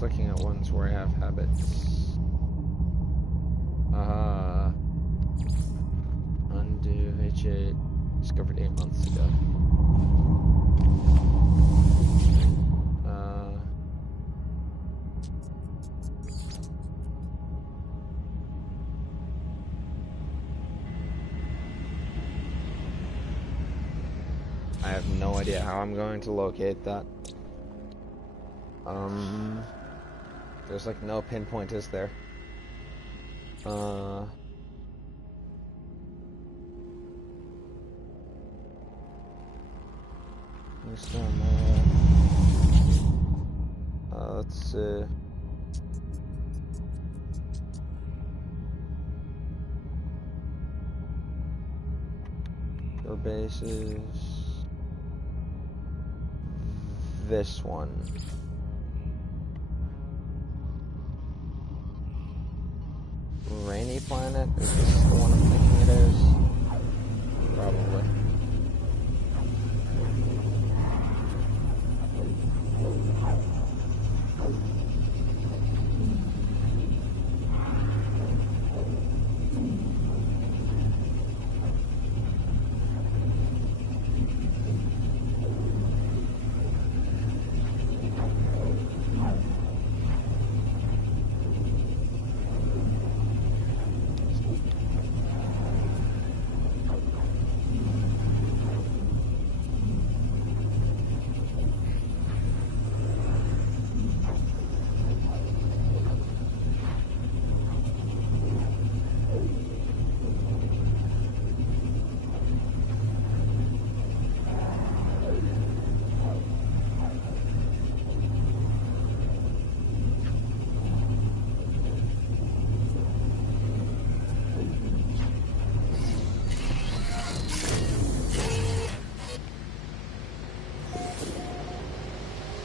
just looking at ones where I have habits. Undo H8 discovered 8 months ago. I have no idea how I'm going to locate that. There's like no pinpoint, is there? Who's down there? Let's see. Your base is this one. Rainy Planet? Is this the one I'm thinking it is? Probably.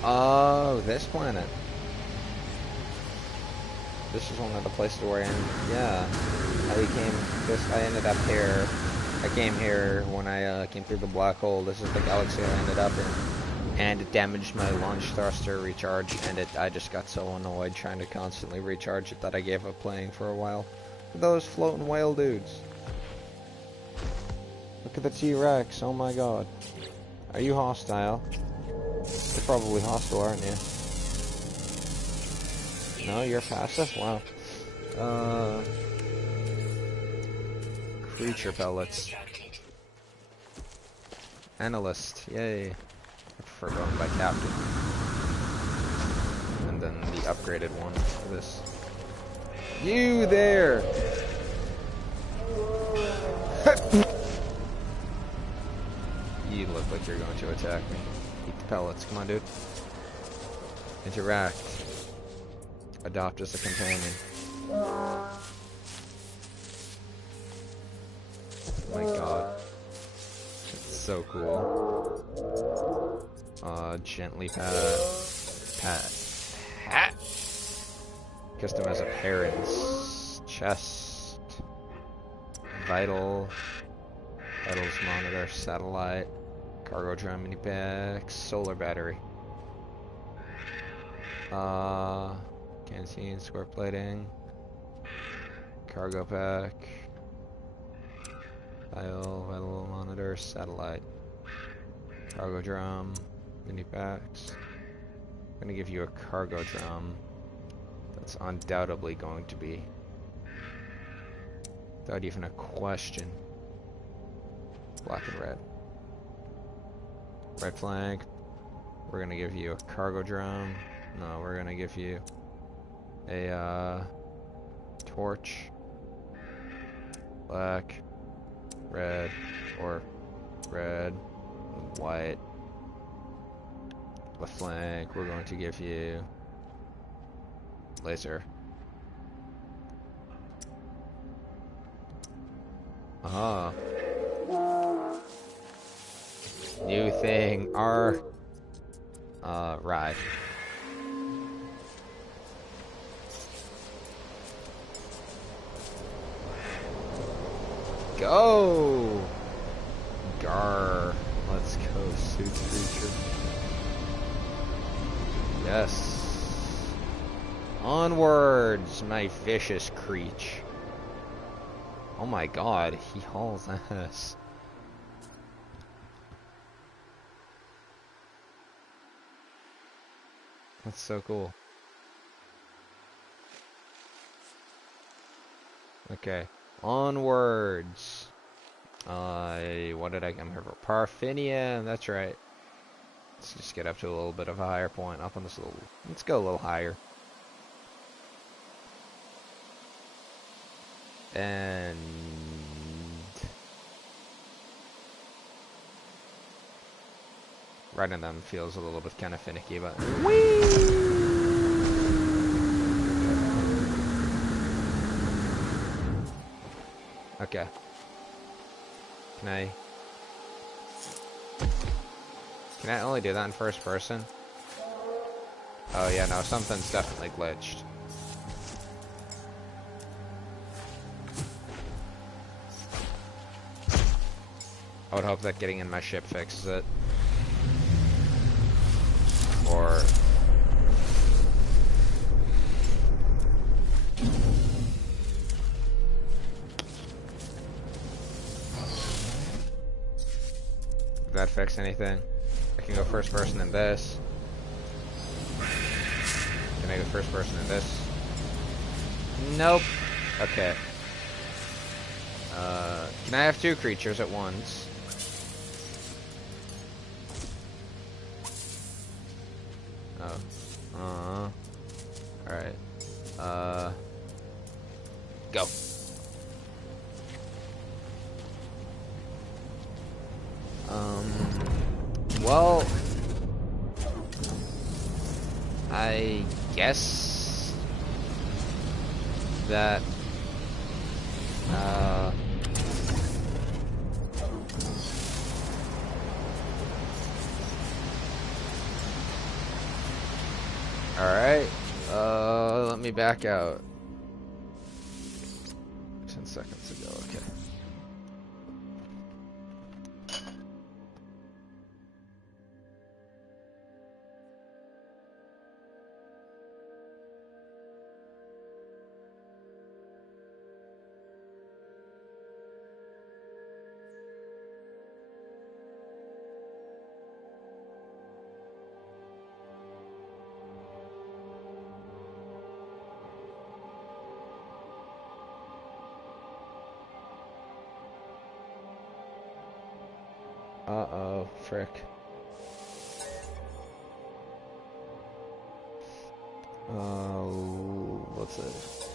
Oh, this planet. This is one of the places where I ended up here. I came here when I came through the black hole. This is the galaxy I ended up in. And it damaged my launch thruster recharge, and I just got so annoyed trying to constantly recharge it that I gave up playing for a while. Those floating whale dudes. Look at the T-Rex, oh my god. Are you hostile? You're probably hostile, aren't you? No, you're passive? Wow. Creature pellets. Analyst, yay. I prefer going by captain. And then the upgraded one for this. You there! You look like you're going to attack me. Eat the pellets, come on dude. Interact. Adopt as a companion. Oh my god. It's so cool. Gently pat. Customize appearance. Chest. Vitals monitor. Satellite. Cargo drum, mini packs. Solar battery. Canteen, square plating. Cargo pack. Vital monitor. Satellite. Cargo drum. Mini packs. I'm gonna give you a cargo drum. That's undoubtedly going to be, without even a question, black and red. Right flank. We're gonna give you a cargo drum. No, we're gonna give you a torch. Black, red, or red, white. Left flank, we're going to give you laser. Aha. New thing, our ride. Go! Gar. Let's go, suit creature. Yes. Onwards, my vicious creature. Oh my god, he hauls ass. That's so cool. Okay, onwards. What did I come here for? Parfinia, that's right. Let's just get up to a little bit of a higher point, up on this little, let's go a little higher. And riding them feels a little bit kind of finicky, but okay. Can I only do that in first person? Oh yeah, no, something's definitely glitched. I would hope that getting in my ship fixes it. Or... did that fix anything? I can go first person in this. Can I go first person in this? Nope. Okay. Can I have two creatures at once? Oh. Alright. Go. Well, I guess that, alright, let me back out. 10 seconds ago, okay. Uh-oh, frick. What's it?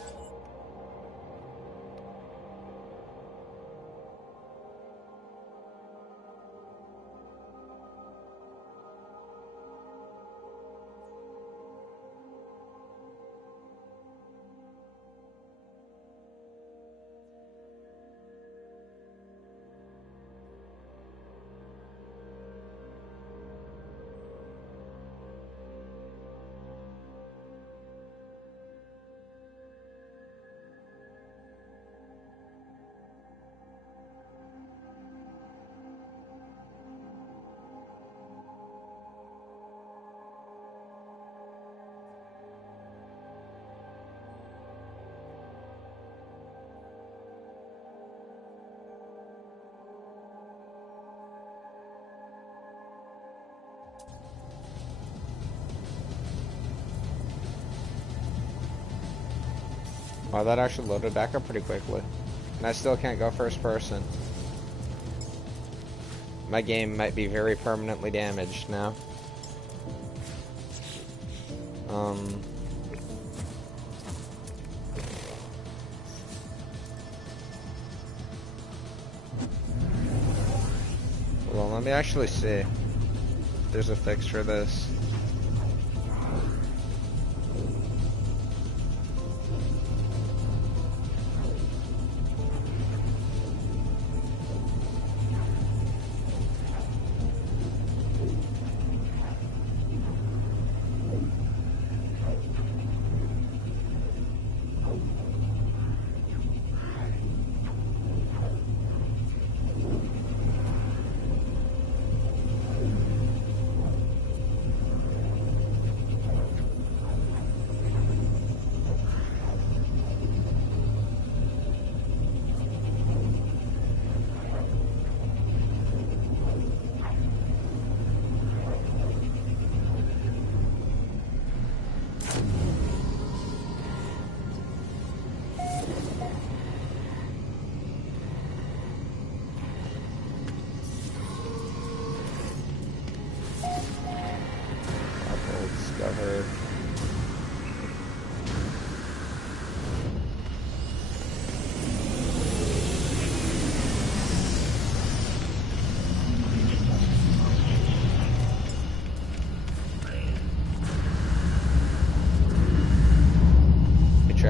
Wow, that actually loaded back up pretty quickly. And I still can't go first person. My game might be very permanently damaged now. Well, let me actually see if there's a fix for this.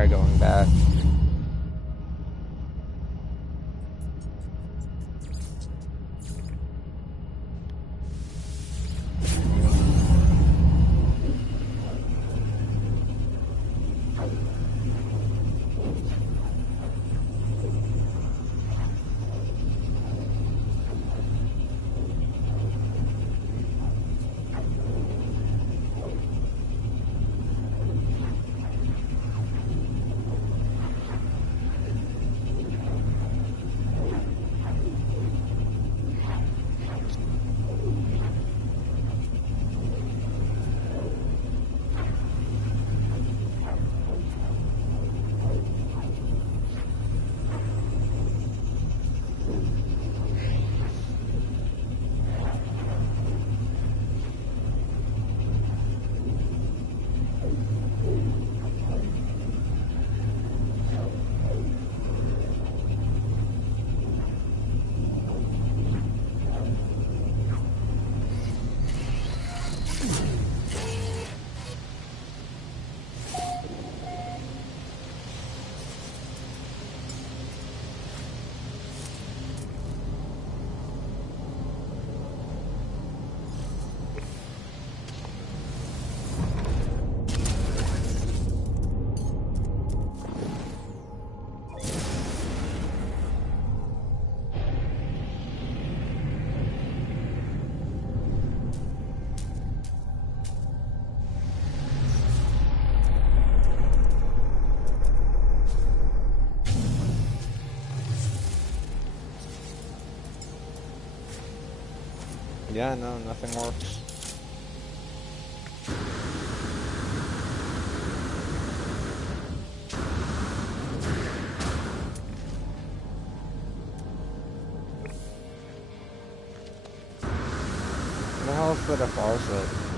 try going back. Yeah, no, nothing works. What the hell is the deposit?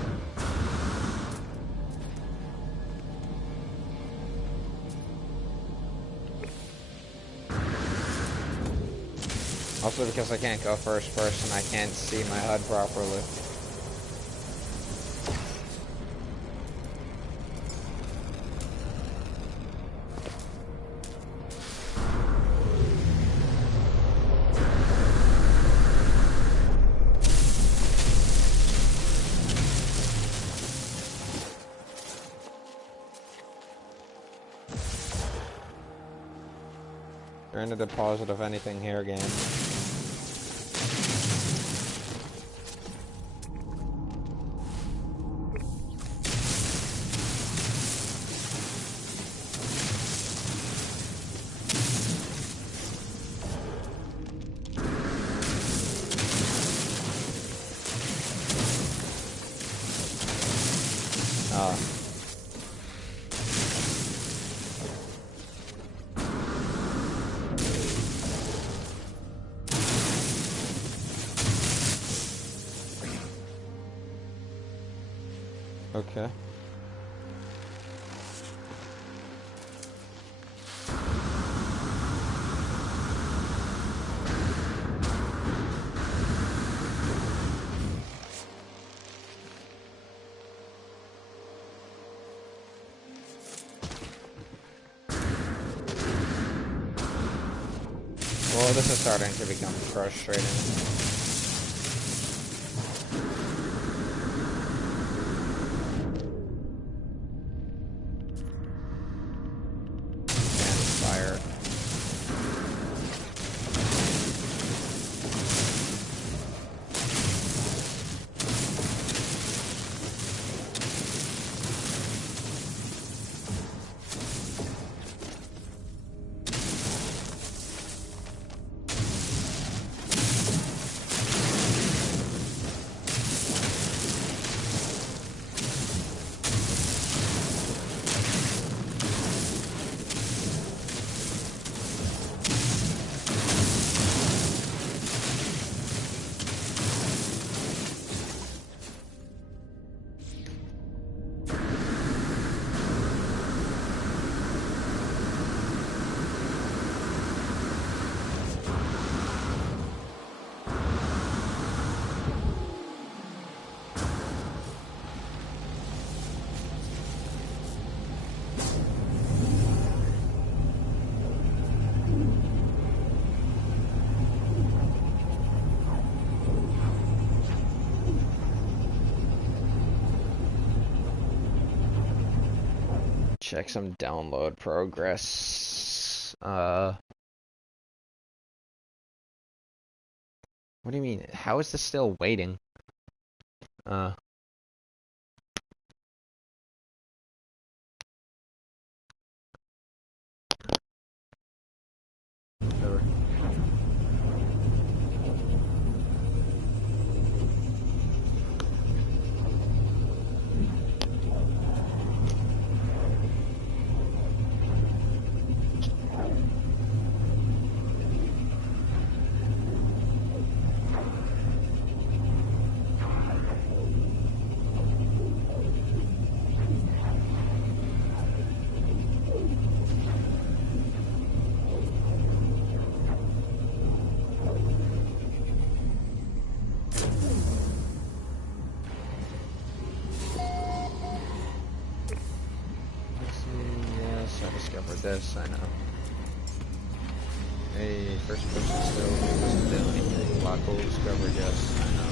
Also because I can't go first person, I can't see my HUD properly. There ain't a deposit of anything here, game. Okay. Well, this is starting to become frustrating. check some download progress. What do you mean? How is this still waiting? Whatever. Yes, I discovered this, I know. Hey, first person still doesn't do anything. Black hole discovered, yes, I know.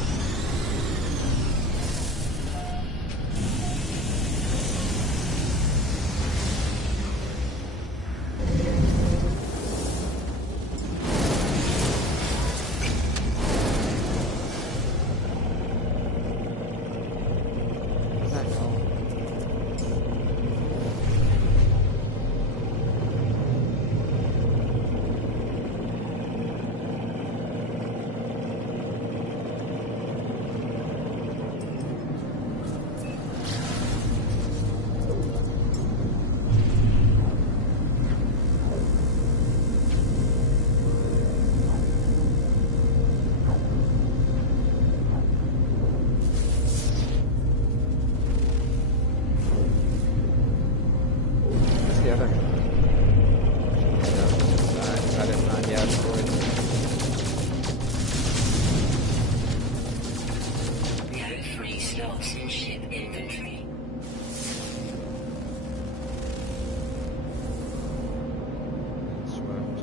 What the hell? What's the other? I didn't find the asteroid. No free slots in ship inventory. Swept.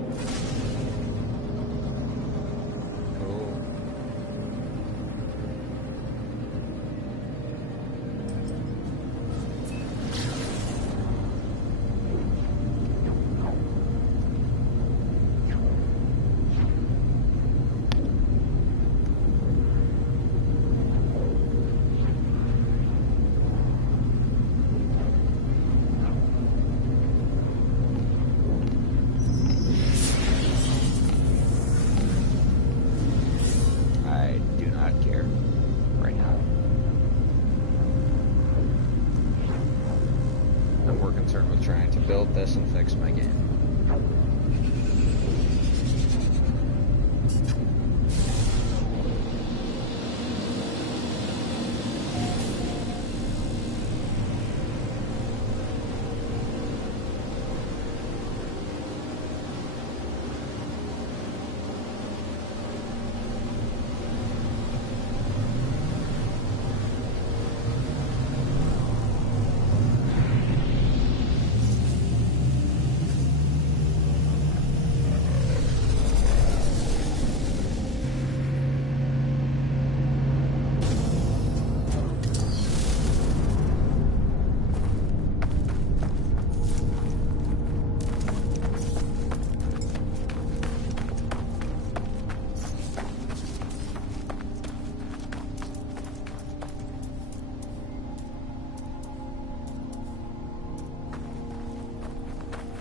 Cool. I do not care right now. I'm more concerned with trying to build this and fix my game.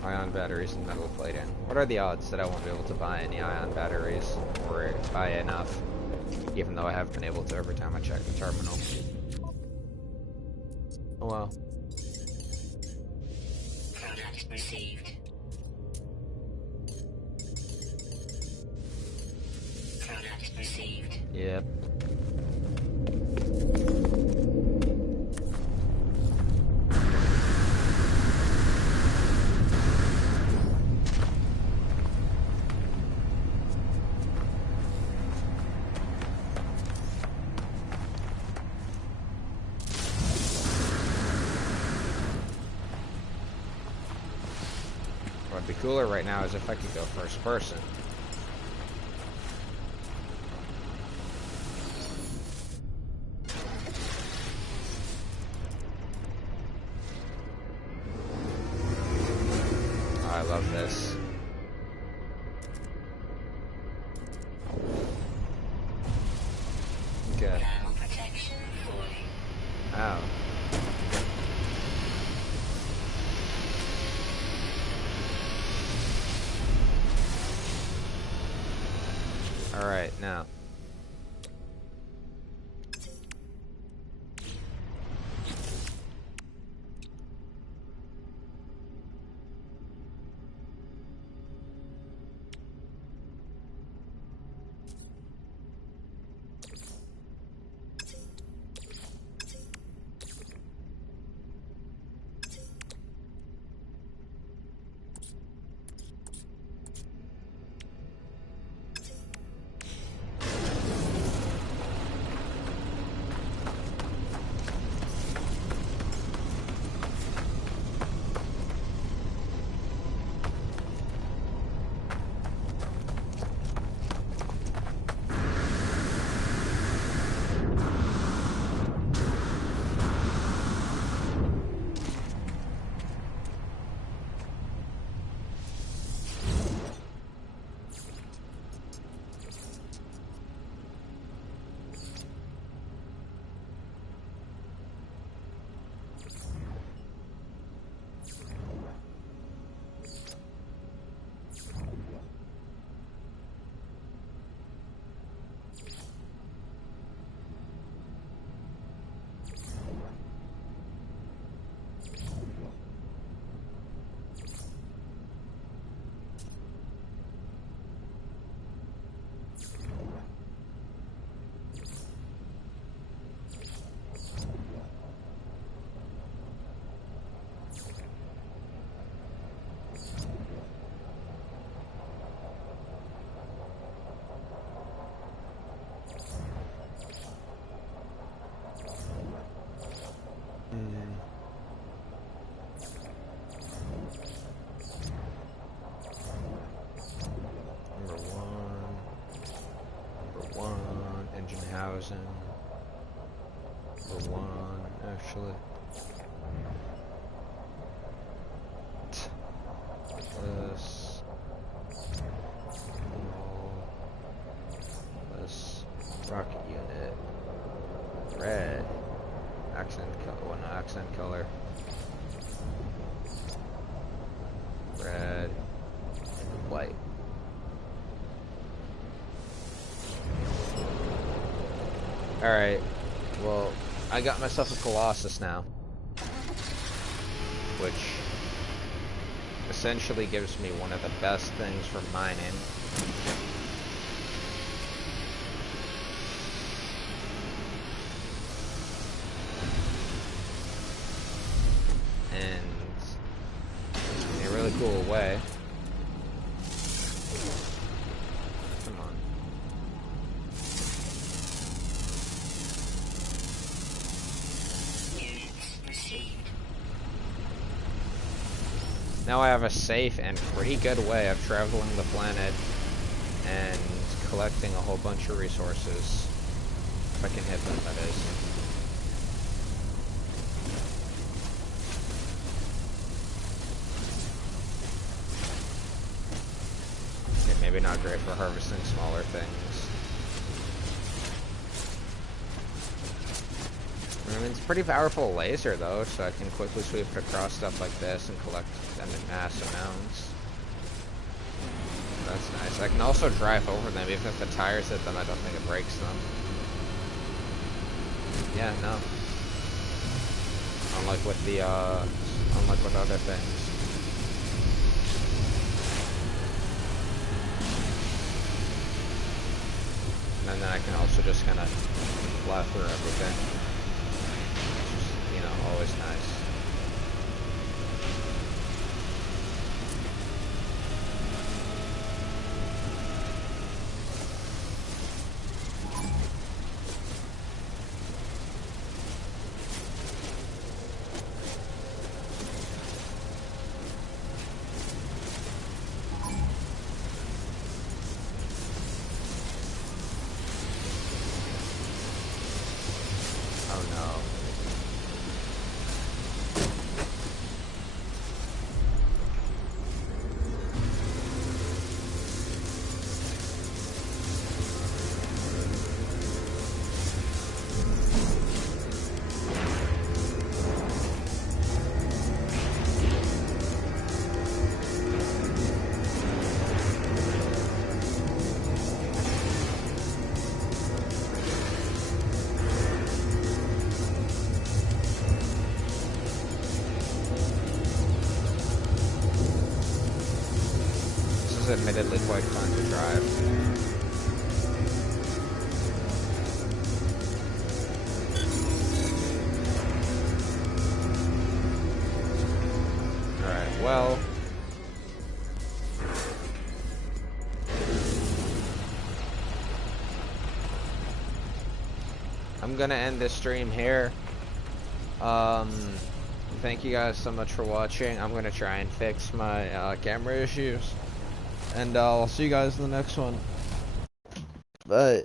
Ion batteries and metal plating. What are the odds that I won't be able to buy any ion batteries or buy enough, even though I have been able to every time I check the terminal? Oh well. Product received. Product received. Yep. What'd be cooler right now is if I could go first person. love this. Okay. Panel protection fully. Oh. Alright, now. Number one, engine housing. Number one, actually. This. This. Rocket unit. Red. Accent color. Well, no, accent color. Red. And white. Alright. Well, I got myself a Colossus now. Which essentially gives me one of the best things for mining. And in a really cool way. Come on. Units received. Now I have a safe and pretty good way of traveling the planet and collecting a whole bunch of resources. If I can hit them, that is. Okay, maybe not great for harvesting smaller things. I mean, it's a pretty powerful laser though, so I can quickly sweep it across stuff like this and collect them in mass amounts. That's nice. I can also drive over them, even if the tires hit them, I don't think it breaks them. Yeah, no. Unlike with other things. And then I can also just kind of fly through everything. You know, always nice. Oh no. is admittedly quite fun to drive. Alright, well... I'm gonna end this stream here. Thank you guys so much for watching. I'm gonna try and fix my camera issues. And I'll see you guys in the next one. Bye.